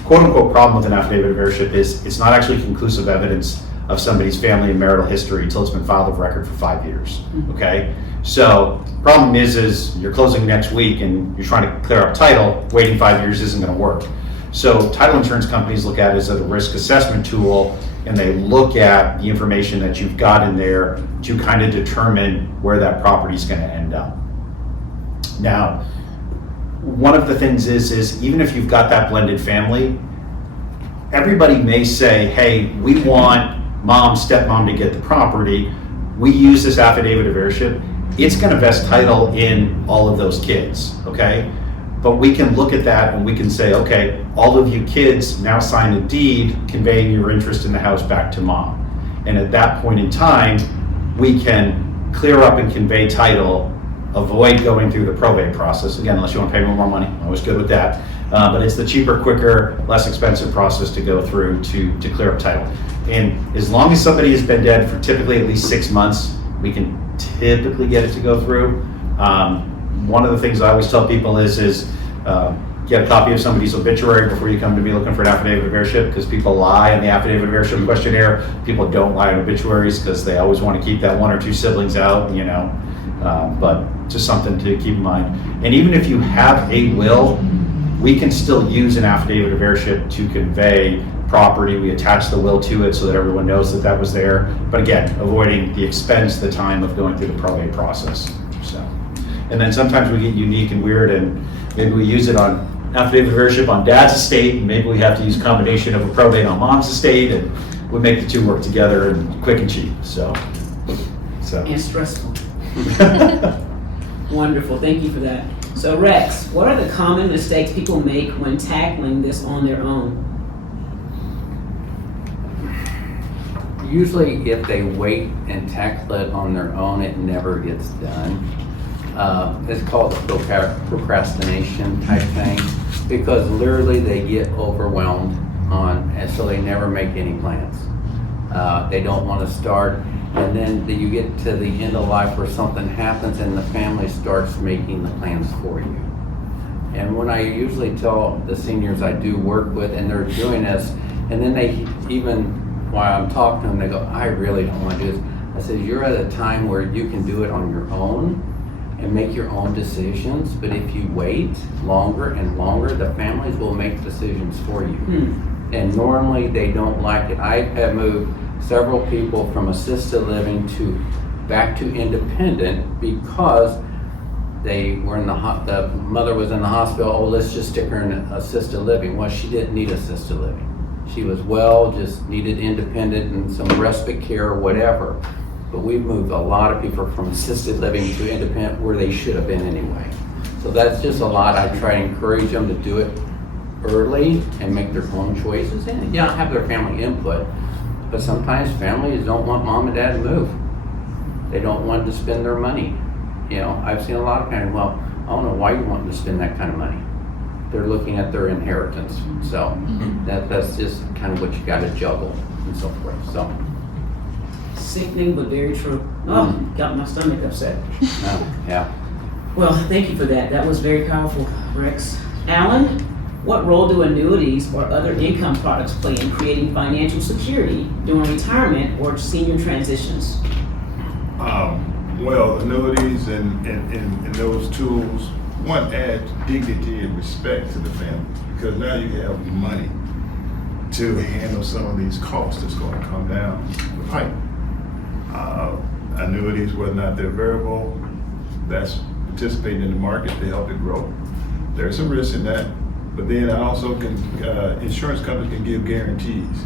quote-unquote problem with an affidavit of heirship is it's not actually conclusive evidence of somebody's family and marital history until it's been filed of record for 5 years, okay? So problem is you're closing next week and you're trying to clear up title, waiting 5 years isn't gonna work. So title insurance companies look at it as a risk assessment tool, and they look at the information that you've got in there to kind of determine where that property is gonna end up. Now, one of the things is even if you've got that blended family, everybody may say, hey, we want mom, stepmom to get the property. We use this affidavit of heirship. It's gonna vest title in all of those kids, okay? But we can look at that and we can say, okay, all of you kids now sign a deed conveying your interest in the house back to mom. And at that point in time, we can clear up and convey title, avoid going through the probate process. Again, unless you want to pay me more money, I'm always good with that. But it's the cheaper, quicker, less expensive process to go through to clear up title. And as long as somebody has been dead for typically at least 6 months, we can typically get it to go through. One of the things I always tell people is get a copy of somebody's obituary before you come to me looking for an affidavit of heirship, because people lie in the affidavit of heirship questionnaire. People don't lie in obituaries because they always want to keep that 1 or 2 siblings out, you know. But just something to keep in mind. And even if you have a will, we can still use an affidavit of heirship to convey property. We attach the will to it so that everyone knows that that was there. But again, avoiding the expense, the time of going through the probate process. So, and then sometimes we get unique and weird, and maybe we use it on affidavit of heirship on dad's estate, and maybe we have to use a combination of a probate on mom's estate, and we make the two work together and quick and cheap. So. And stressful. Wonderful, thank you for that. So Rex, what are the common mistakes people make when tackling this on their own? Usually if they wait and tackle it on their own, it never gets done. It's called a procrastination type thing, because literally they get overwhelmed and so they never make any plans. They don't want to start, and then you get to the end of life where something happens and the family starts making the plans for you. And when I usually tell the seniors I do work with and they're doing this, and then they even, while I'm talking to them, they go, I really don't want to do this. I said, you're at a time where you can do it on your own and make your own decisions, but if you wait longer and longer, the families will make decisions for you. And normally they don't like it. I have moved several people from assisted living back to independent because they were the mother was in the hospital. Oh, let's just stick her in assisted living. Well, she didn't need assisted living. She was well, just needed independent and some respite care or whatever. But we've moved a lot of people from assisted living to independent where they should have been anyway. So that's just a lot. I try to encourage them to do it early and make their own choices and have their family input. But sometimes families don't want mom and dad to move. They don't want to spend their money. You know, I've seen a lot of parents, well, I don't know why you want to spend that kind of money. They're looking at their inheritance. So that's just kind of what you got to juggle and so forth. So. Sickening, but very true. Oh, got my stomach upset. Yeah. Well, thank you for that. That was very powerful, Rex. Alan, what role do annuities or other income products play in creating financial security during retirement or senior transitions? Well, annuities and those tools, one, adds dignity and respect to the family, because now you have money to handle some of these costs that's going to come down the pipe. Annuities, whether or not they're variable, that's participating in the market to help it grow. There's some risk in that, but then I also can, insurance companies can give guarantees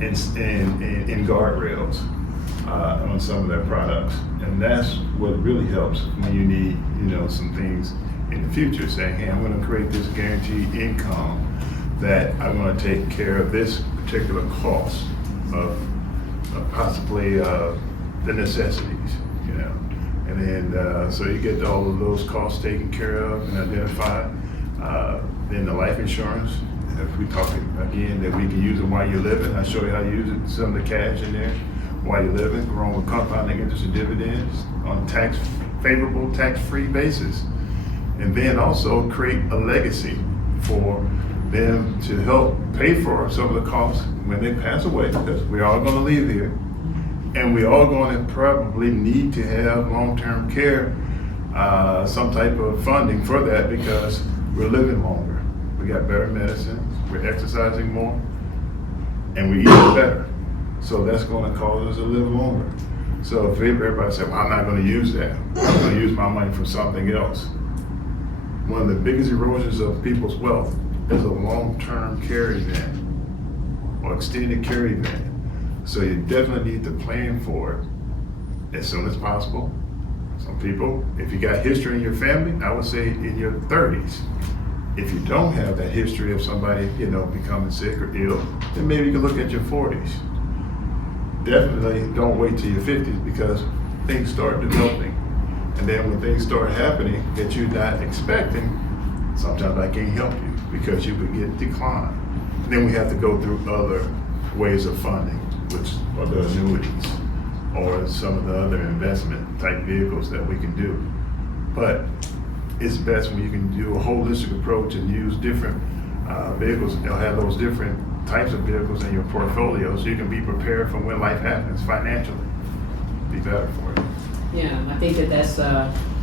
and guardrails on some of their products. And that's what really helps when you need, some things in the future, saying, hey, I'm going to create this guaranteed income that I'm going to take care of this particular cost of possibly the necessities, And then, so you get all of those costs taken care of and identified. Then the life insurance, if we talk again, that we can use it while you're living. I show you how to use it, some of the cash in there while you're living, growing with compounding interest and dividends on favorable tax-free basis. And then also create a legacy for them to help pay for some of the costs when they pass away, because we're all going to leave here. And we're all going to probably need to have long-term care, some type of funding for that, because we're living longer. We got better medicines, we're exercising more, and we eat better. So that's going to cause us to live longer. So if everybody said, well, I'm not going to use that, I'm going to use my money for something else. One of the biggest erosions of people's wealth is a long-term care event or extended care event. So you definitely need to plan for it as soon as possible. Some people, if you got history in your family, I would say in your 30s. If you don't have that history of somebody, becoming sick or ill, then maybe you can look at your 40s. Definitely don't wait till your 50s, because things start developing. And then when things start happening that you're not expecting, sometimes I can't help you because you could get declined. And then we have to go through other ways of funding, which are the annuities or some of the other investment type vehicles that we can do. But it's best when you can do a holistic approach and use different vehicles. You'll have those different types of vehicles in your portfolio so you can be prepared for when life happens financially. Be better for you. Yeah, I think that's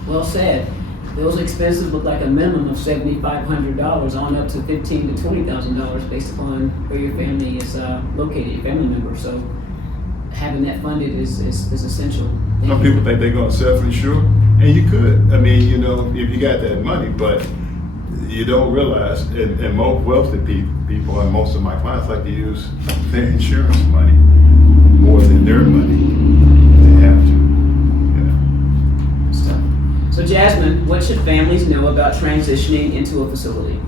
well said. Those expenses look like a minimum of $7,500 on up to $15,000 to $20,000 based upon where your family is located, your family member. So having that funded is essential. Some people think they're going to self-insure, and you could. I mean, if you got that money, but you don't realize, and most wealthy people and most of my clients like to use their insurance money more than their money. They have to. So Jasmine, what should families know about transitioning into a facility?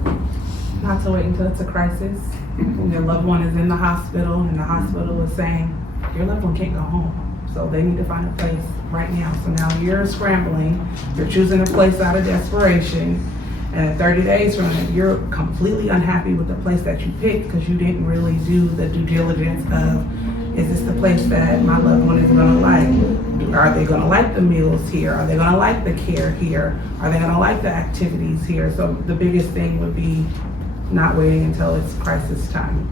Not to wait until it's a crisis. When their loved one is in the hospital and the hospital is saying, your loved one can't go home. So they need to find a place right now. So now you're scrambling, you're choosing a place out of desperation, and 30 days from now, you're completely unhappy with the place that you picked because you didn't really do the due diligence of, is this the place that my loved one is gonna like? Are they gonna like the meals here? Are they gonna like the care here? Are they gonna like the activities here? So the biggest thing would be not waiting until it's crisis time.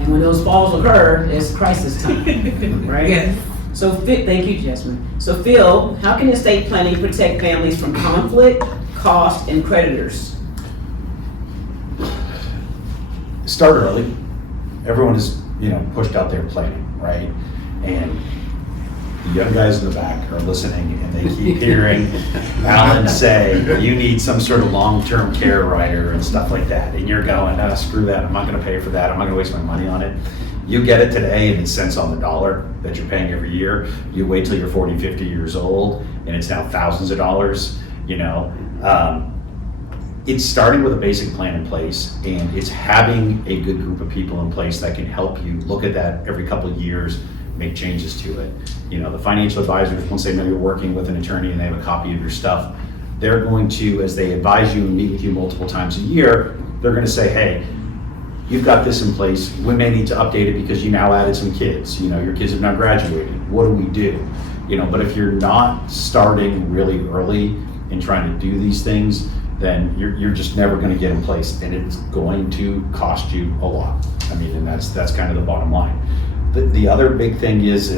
And when those falls occur, it's crisis time, right? Yes. So thank you, Jasmine. So Phil, how can estate planning protect families from conflict, cost, and creditors? Start early. Everyone is, pushed out there planning, right? And the young guys in the back are listening, and they keep hearing Alan say, you need some sort of long-term care rider and stuff like that. And you're going, screw that, I'm not gonna pay for that, I'm not gonna waste my money on it. You get it today and it's cents on the dollar that you're paying every year. You wait till you're 40, 50 years old, and it's now thousands of dollars, It's starting with a basic plan in place, and it's having a good group of people in place that can help you look at that every couple of years, make changes to it. The financial advisors, once they know you're working with an attorney and they have a copy of your stuff, they're going to, as they advise you and meet with you multiple times a year, they're gonna say, hey, you've got this in place, we may need to update it because you now added some kids, your kids have now graduated, what do we do? But if you're not starting really early in trying to do these things, then you're just never going to get in place, and it's going to cost you a lot. I mean, and that's kind of the bottom line. The other big thing is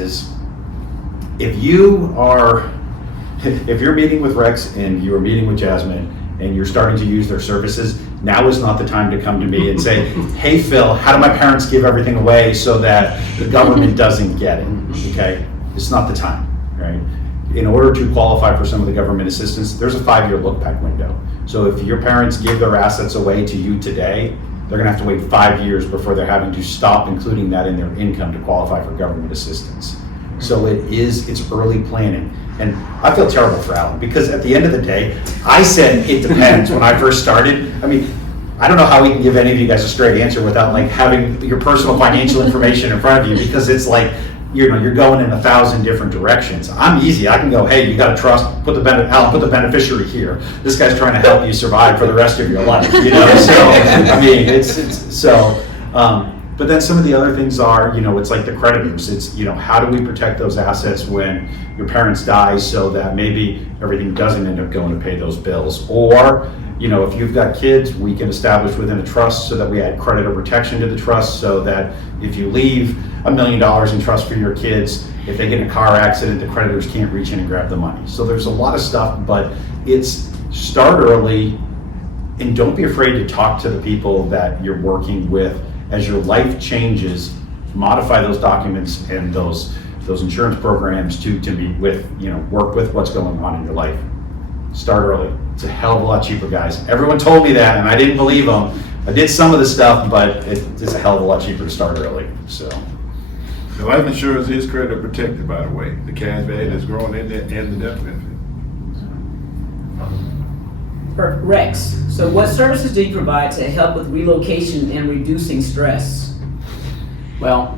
if you're meeting with Rex and you're meeting with Jasmine and you're starting to use their services, now is not the time to come to me and say, hey Phil, how do my parents give everything away so that the government doesn't get it? Okay, it's not the time, right? In order to qualify for some of the government assistance, there's a 5-year look back window. So if your parents give their assets away to you today, they're gonna have to wait 5 years before they're having to stop including that in their income to qualify for government assistance. So it's early planning. And I feel terrible for Alan, because at the end of the day, I said it depends when I first started. I mean, I don't know how we can give any of you guys a straight answer without like having your personal financial information in front of you, because it's like, you're going in 1,000 different directions. I'm easy. I can go, hey, you got to trust. Alan, put the beneficiary here. This guy's trying to help you survive for the rest of your life. You know, so I mean, but then some of the other things are, it's like the creditors. It's how do we protect those assets when your parents die, so that maybe everything doesn't end up going to pay those bills, or if you've got kids, we can establish within a trust so that we add creditor protection to the trust, so that if you leave $1 million in trust for your kids, if they get in a car accident, the creditors can't reach in and grab the money. So there's a lot of stuff, but it's start early, and don't be afraid to talk to the people that you're working with. As your life changes, modify those documents and those insurance programs to be with, work with what's going on in your life. Start early. It's a hell of a lot cheaper, guys. Everyone told me that, and I didn't believe them. I did some of the stuff, but it's a hell of a lot cheaper to start early. So, the life insurance is creditor protected, by the way. The cash value that's growing in there and the death benefit. Rex, so what services do you provide to help with relocation and reducing stress? Well,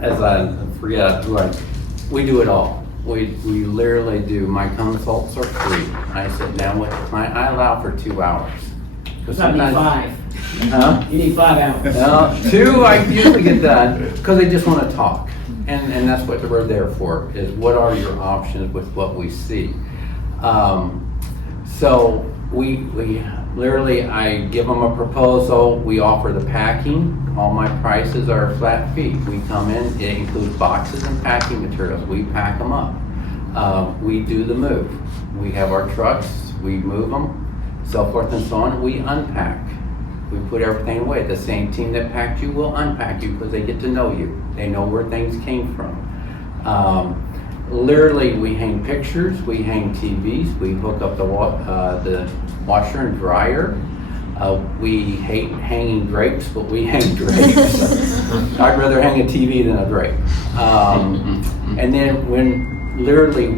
as I forget, we do it all. We literally do. My consults are free. I sit down with the client. I allow for 2 hours. I need 5. Huh? You need 5 hours. No, 2 I usually get done because they just want to talk, and that's what we're there for. Is what are your options with what we see? So we literally, I give them a proposal. We offer the packing. All my prices are a flat fee. We come in, it includes boxes and packing materials. We pack them up. We do the move. We have our trucks, we move them, so forth and so on. We unpack. We put everything away. The same team that packed you will unpack you because they get to know you. They know where things came from. Literally, we hang pictures, we hang TVs, we hook up the washer and dryer. We hate hanging drapes, but we hang drapes. I'd rather hang a TV than a drape. And then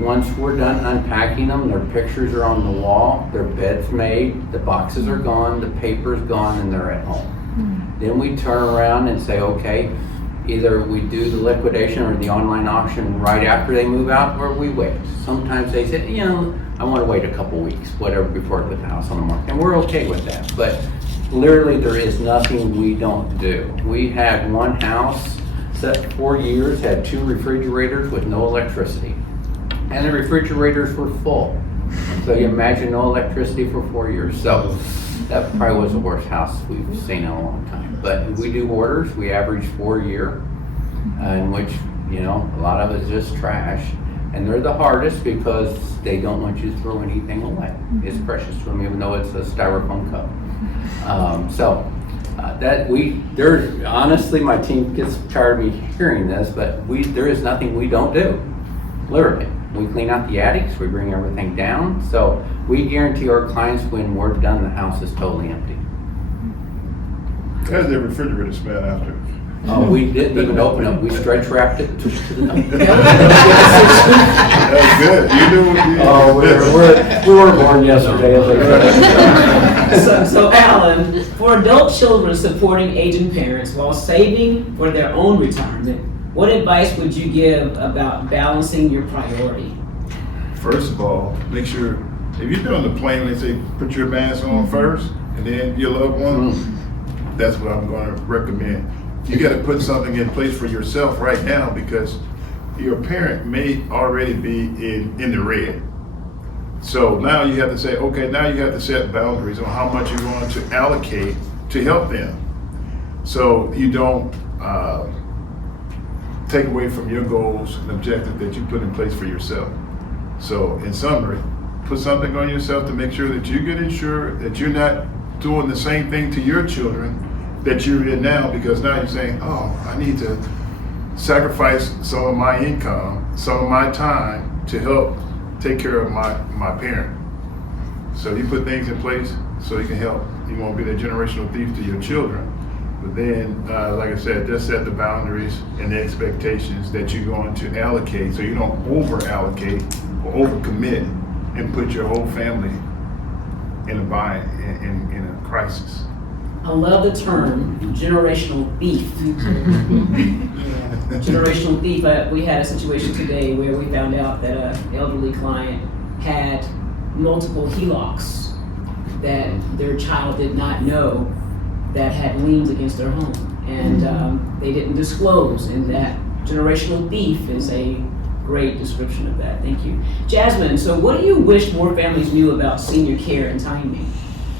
once we're done unpacking them, their pictures are on the wall, their bed's made, the boxes are gone, the paper's gone, and they're at home. Then we turn around and say, okay, either we do the liquidation or the online auction right after they move out, or we wait. Sometimes they say, I want to wait a couple weeks, whatever, before I put the house on the market. And we're okay with that. But literally, there is nothing we don't do. We had one house that 4 years had 2 refrigerators with no electricity. And the refrigerators were full. So you imagine no electricity for 4 years. So that probably was the worst house we've seen in a long time. But we do orders. We average 4 a year, in which, a lot of it is just trash. And they're the hardest because they don't want you to throw anything away. It's precious to them, even though it's a styrofoam cup. Honestly, my team gets tired of me hearing this, but there is nothing we don't do, literally. We clean out the attics, we bring everything down. So we guarantee our clients when we're done, the house is totally empty. How does the refrigerator smell after? We didn't even open it. We stretch wrapped it to the That's good. You knew what you we were born yesterday, as they say. So Alan, for adult children supporting aging parents while saving for their own retirement, what advice would you give about balancing your priority? First of all, make sure, if you're doing the plane, they say put your mask on first, and then your loved one, that's what I'm going to recommend. You got to put something in place for yourself right now, because your parent may already be in the red. So now you have to say, okay, now you have to set boundaries on how much you're going to allocate to help them. So you don't take away from your goals and objectives that you put in place for yourself. So in summary, put something on yourself to make sure that you get insured, that you're not doing the same thing to your children that you're in now, because now you're saying, oh, I need to sacrifice some of my income, some of my time to help take care of my parent. So you put things in place so you can help. You won't be the generational thief to your children. But then, like I said, just set the boundaries and the expectations that you're going to allocate, so you don't over-allocate or over-commit and put your whole family in a crisis. I love the term generational thief. Generational thief. We had a situation today where we found out that an elderly client had multiple HELOCs that their child did not know that had liens against their home, and they didn't disclose, and that generational thief is a great description of that. Thank you. Jasmine, so what do you wish more families knew about senior care and timing?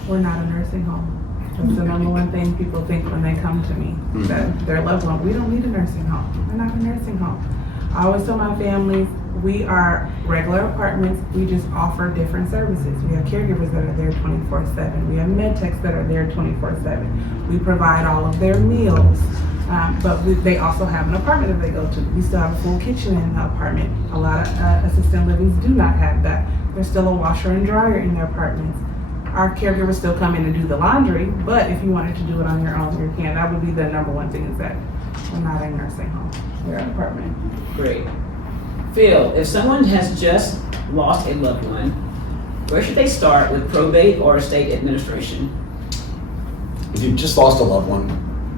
We're not a nursing home. That's the number one thing people think when they come to me, that their loved one, we don't need a nursing home. We're not a nursing home. I always tell my families, we are regular apartments, we just offer different services. We have caregivers that are there 24/7. We have med techs that are there 24/7. We provide all of their meals, but they also have an apartment that they go to. We still have a full kitchen in the apartment. A lot of assisted livings do not have that. There's still a washer and dryer in their apartments. Our caregivers still come in and do the laundry, but if you wanted to do it on your own, you can. That would be the number one thing, is that we're not a nursing home. We're an apartment. Great. Phil, if someone has just lost a loved one, where should they start with probate or estate administration? If you've just lost a loved one,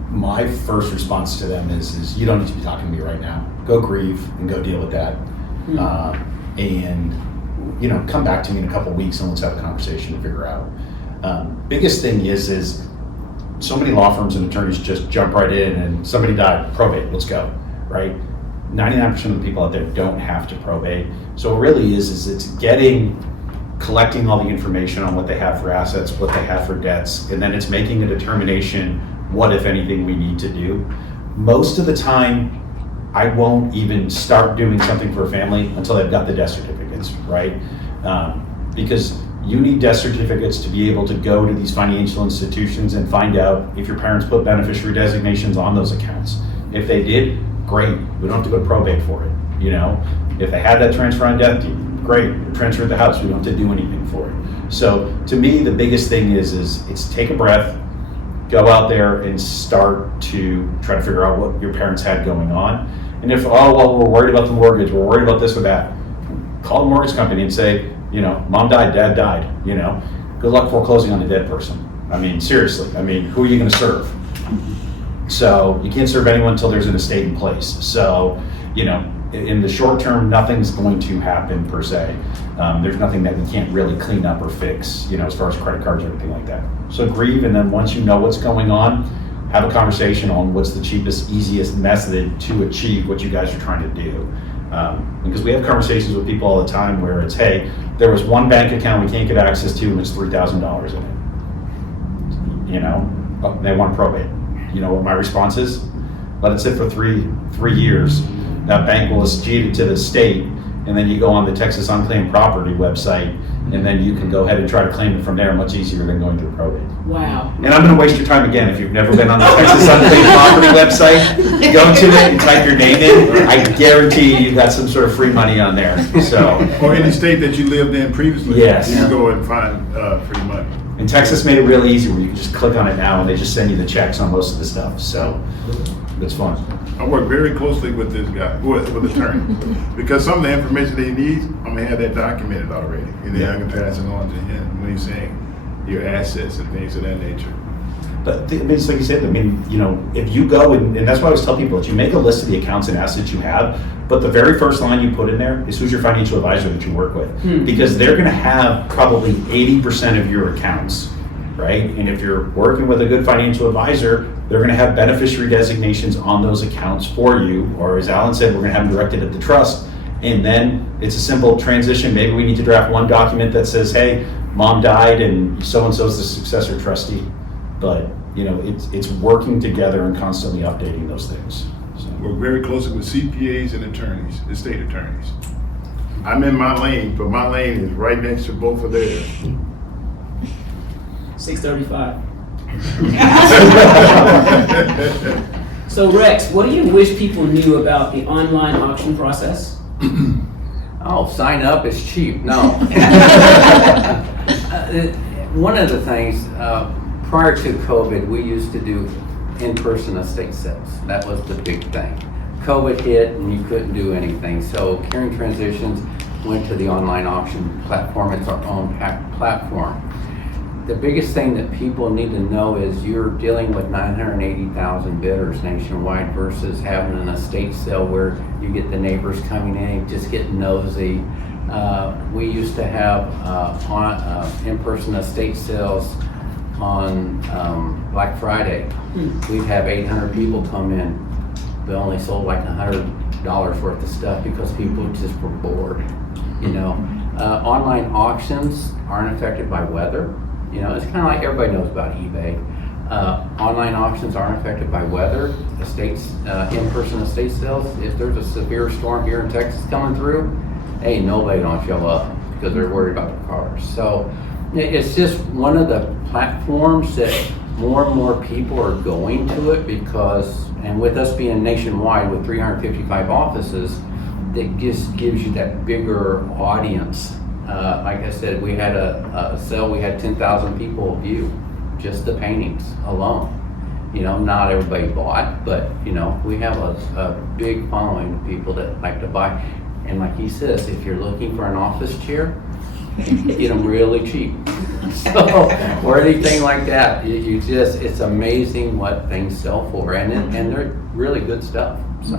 my first response to them is you don't need to be talking to me right now. Go grieve and go deal with that. And come back to me in a couple weeks and let's have a conversation to figure out. Biggest thing is so many law firms and attorneys just jump right in and somebody died, probate, let's go, right? 99% of the people out there don't have to probate. So it really is it's collecting all the information on what they have for assets, what they have for debts, and then it's making a determination what, if anything, we need to do. Most of the time, I won't even start doing something for a family until they've got the death certificates, right? Because you need death certificates to be able to go to these financial institutions and find out if your parents put beneficiary designations on those accounts. If they did, great, we don't have to go to probate for it, If they had that transfer on death deed, great, we transferred the house, we don't have to do anything for it. So to me, the biggest thing is it's take a breath, go out there and start to try to figure out what your parents had going on. And if, we're worried about the mortgage, we're worried about this or that, call the mortgage company and say, mom died, dad died, good luck foreclosing on a dead person. I mean, seriously, who are you gonna serve? So you can't serve anyone until there's an estate in place. So, in the short term, nothing's going to happen per se. There's nothing that we can't really clean up or fix, as far as credit cards or anything like that. So grieve, and then once you know what's going on, have a conversation on what's the cheapest, easiest method to achieve what you guys are trying to do. Because we have conversations with people all the time where it's, hey, there was one bank account we can't get access to and it's $3,000 in it. They want probate. You know what my response is? Let it sit for three years. That bank will escheat it to the state, and then you go on the Texas Unclaimed Property website, and then you can go ahead and try to claim it from there, much easier than going through probate. Wow. And I'm going to waste your time again. If you've never been on the Texas Unclaimed Property website, go to it and type your name in. I guarantee you got some sort of free money on there. So. Or any state that you lived in previously. Yes. You can go and find free money. And Texas made it really easy where you can just click on it now and they just send you the checks on most of the stuff. So it's fun. I work very closely with this guy, with attorney, because some of the information that he needs, I'm gonna have that documented already, and then I can pass it on to him when he's saying your assets and things of that nature. But it's like you said, if you go and that's why I always tell people that you make a list of the accounts and assets you have, but the very first line you put in there is who's your financial advisor that you work with, because they're going to have probably 80% of your accounts, right? And if you're working with a good financial advisor, they're going to have beneficiary designations on those accounts for you, or as Alan said, we're going to have them directed at the trust, And then it's a simple transition. Maybe we need to draft one document that says, hey, mom died and so-and-so is the successor trustee. But, you know, it's working together and constantly updating those things. So. Work very closely with CPAs and attorneys, estate attorneys. I'm in my lane, but my lane is right next to both of theirs. 6:35. So Rex, what do you wish people knew about the online auction process? Oh, sign up, it's cheap. No. One of the things, prior to COVID, we used to do in-person estate sales. That was the big thing. COVID hit and you couldn't do anything. So Caring Transitions went to the online auction platform. It's our own platform. The biggest thing that people need to know is you're dealing with 980,000 bidders nationwide versus having an estate sale where you get the neighbors coming in, just get nosy. We used to have in-person estate sales on Black Friday. We'd have 800 people come in. We only sold like $100 worth of stuff because people just were bored. You know, online auctions aren't affected by weather. You know, it's kind of like everybody knows about eBay. Online auctions aren't affected by weather. Estates, in-person estate sales, if there's a severe storm here in Texas coming through, hey, nobody don't show up because they're worried about their cars. So it's just one of the platforms that more and more people are going to it because, and with us being nationwide with 355 offices, that just gives you that bigger audience. Like I said, we had a sale, we had 10,000 people view just the paintings alone. You know, not everybody bought, but you know, we have a big following of people that like to buy. And like he says, if you're looking for an office chair, you get them really cheap. So, or anything like that, you just, it's amazing what things sell for, and they're really good stuff. So,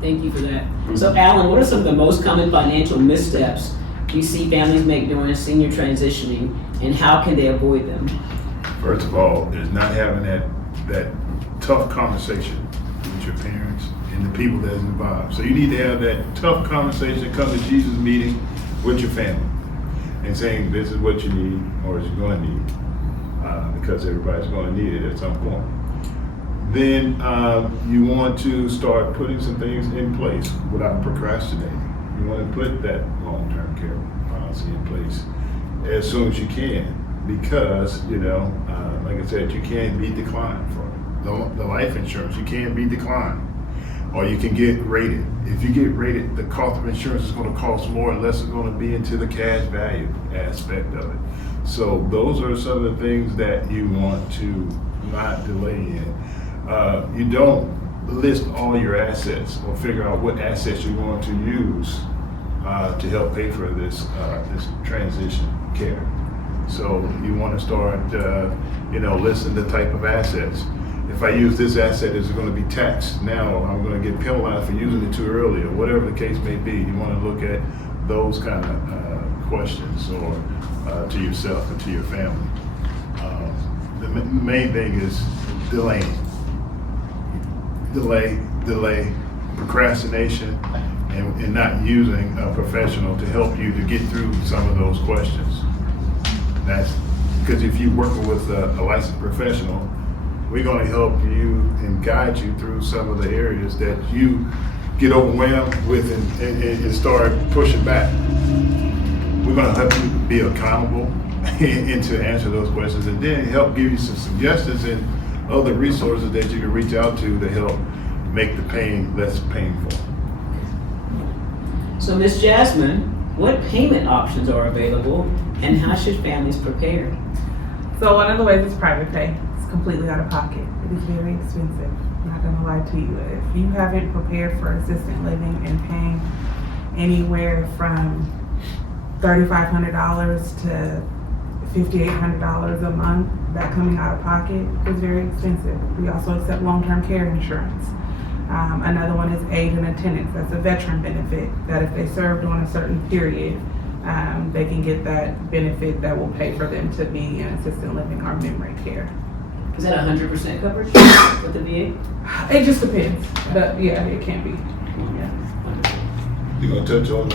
Thank you for that. So Alan, what are some of the most common financial missteps you see families make during senior transitioning, and how can they avoid them? First of all, is not having that tough conversation with your parents and the people that's involved. So you need to have that tough conversation, come to Jesus meeting with your family and saying this is what you need or is going to need, because everybody's going to need it at some point. Then you want to start putting some things in place without procrastinating. You want to put that long-term care policy in place as soon as you can, because, you know, like I said, you can't be declined for the life insurance. You can't be declined, or you can get rated. If you get rated, the cost of insurance is going to cost more, unless it's going to be into the cash value aspect of it. So those are some of the things that you want to not delay in. You don't list all your assets or figure out what assets you're going to use to help pay for this transition care. So you want to start, listing the type of assets. If I use this asset, is it going to be taxed now? I'm going to get penalized for using it too early, or whatever the case may be. You want to look at those kind of questions, or to yourself and to your family. The main thing is delay, procrastination, and not using a professional to help you to get through some of those questions. That's because if you're working with a licensed professional, we're going to help you and guide you through some of the areas that you get overwhelmed with and start pushing back. We're going to help you be accountable and to answer those questions, and then help give you some suggestions and other resources that you can reach out to help make the pain less painful. So Ms. Jasmine, what payment options are available, and how should families prepare? So one of the ways is private pay. It's completely out of pocket. It is very expensive. I'm not gonna lie to you. If you haven't prepared for assisted living and paying anywhere from $3,500 to $5,800 a month, that coming out of pocket is very expensive. We also accept long-term care insurance. Another one is aid and attendance. That's a veteran benefit that if they served on a certain period, they can get that benefit that will pay for them to be in assisted living or memory care. Is that 100% coverage with the VA? It just depends, but yeah, it can be. Yeah. You gonna touch on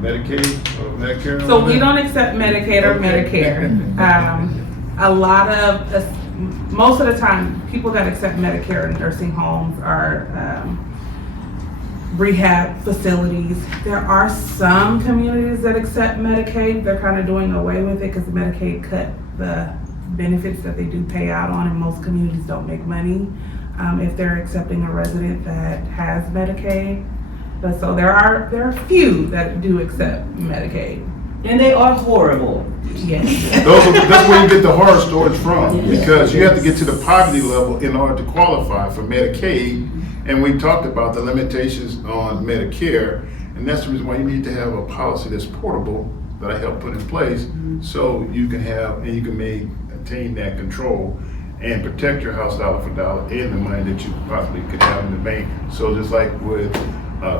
Medicaid or Medicare? So on we that? don't accept Medicaid or Medicare. Most of the time, people that accept Medicare in nursing homes are rehab facilities. There are some communities that accept Medicaid. They're kind of doing away with it because Medicaid cut the benefits that they do pay out on, and most communities don't make money if they're accepting a resident that has Medicaid. But so there are a few that do accept Medicaid. And they are horrible. Yes. That's where you get the horror stories from, Yes. because you have to get to the poverty level in order to qualify for Medicaid. And we talked about the limitations on Medicare, and that's the reason why you need to have a policy that's portable that I helped put in place, so you can have, and you can maintain that control and protect your house dollar for dollar and the money that you possibly could have in the bank. So just like with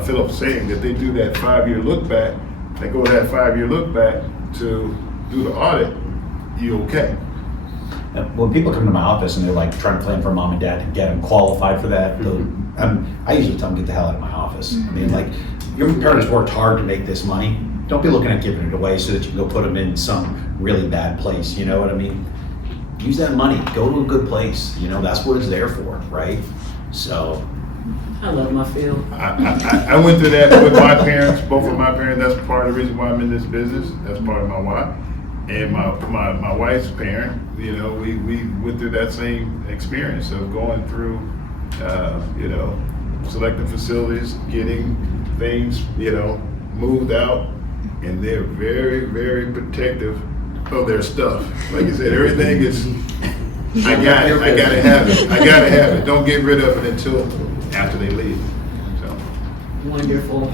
Philip saying, that they do that 5-year look back, they go to that 5-year look back to do the audit, you okay. When people come to my office and they're like trying to plan for mom and dad to get them qualified for that, I usually tell them, get the hell out of my office. I mean, like, your parents worked hard to make this money. Don't be looking at giving it away so that you can go put them in some really bad place, you know what I mean? Use that money, go to a good place, you know, that's what it's there for, right? So. I love my field. I went through that with my parents, both of my parents. That's part of the reason why I'm in this business. That's part of my why. And my wife's parent, you know, we went through that same experience of going through, you know, selecting facilities, getting things, you know, moved out, and they're very, very protective of their stuff. Like you said, everything is, I gotta have it. Don't get rid of it until after they leave. So. Wonderful.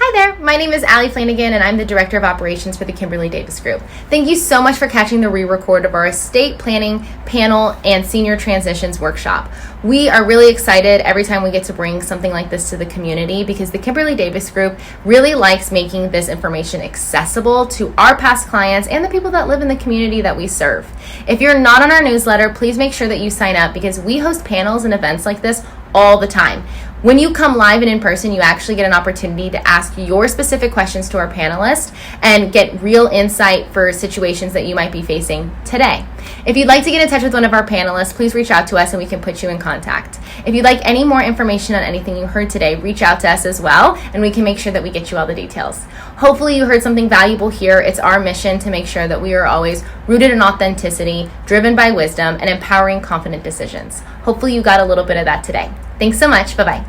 Hi there, my name is Allie Flanagan and I'm the Director of Operations for the Kimberly Davis Group. Thank you so much for catching the re-record of our estate planning panel and senior transitions workshop. We are really excited every time we get to bring something like this to the community because the Kimberly Davis Group really likes making this information accessible to our past clients and the people that live in the community that we serve. If you're not on our newsletter, please make sure that you sign up because we host panels and events like this all the time. When you come live and in person, you actually get an opportunity to ask your specific questions to our panelists and get real insight for situations that you might be facing today. If you'd like to get in touch with one of our panelists, please reach out to us and we can put you in contact. If you'd like any more information on anything you heard today, reach out to us as well and we can make sure that we get you all the details. Hopefully you heard something valuable here. It's our mission to make sure that we are always rooted in authenticity, driven by wisdom, and empowering confident decisions. Hopefully you got a little bit of that today. Thanks so much. Bye-bye.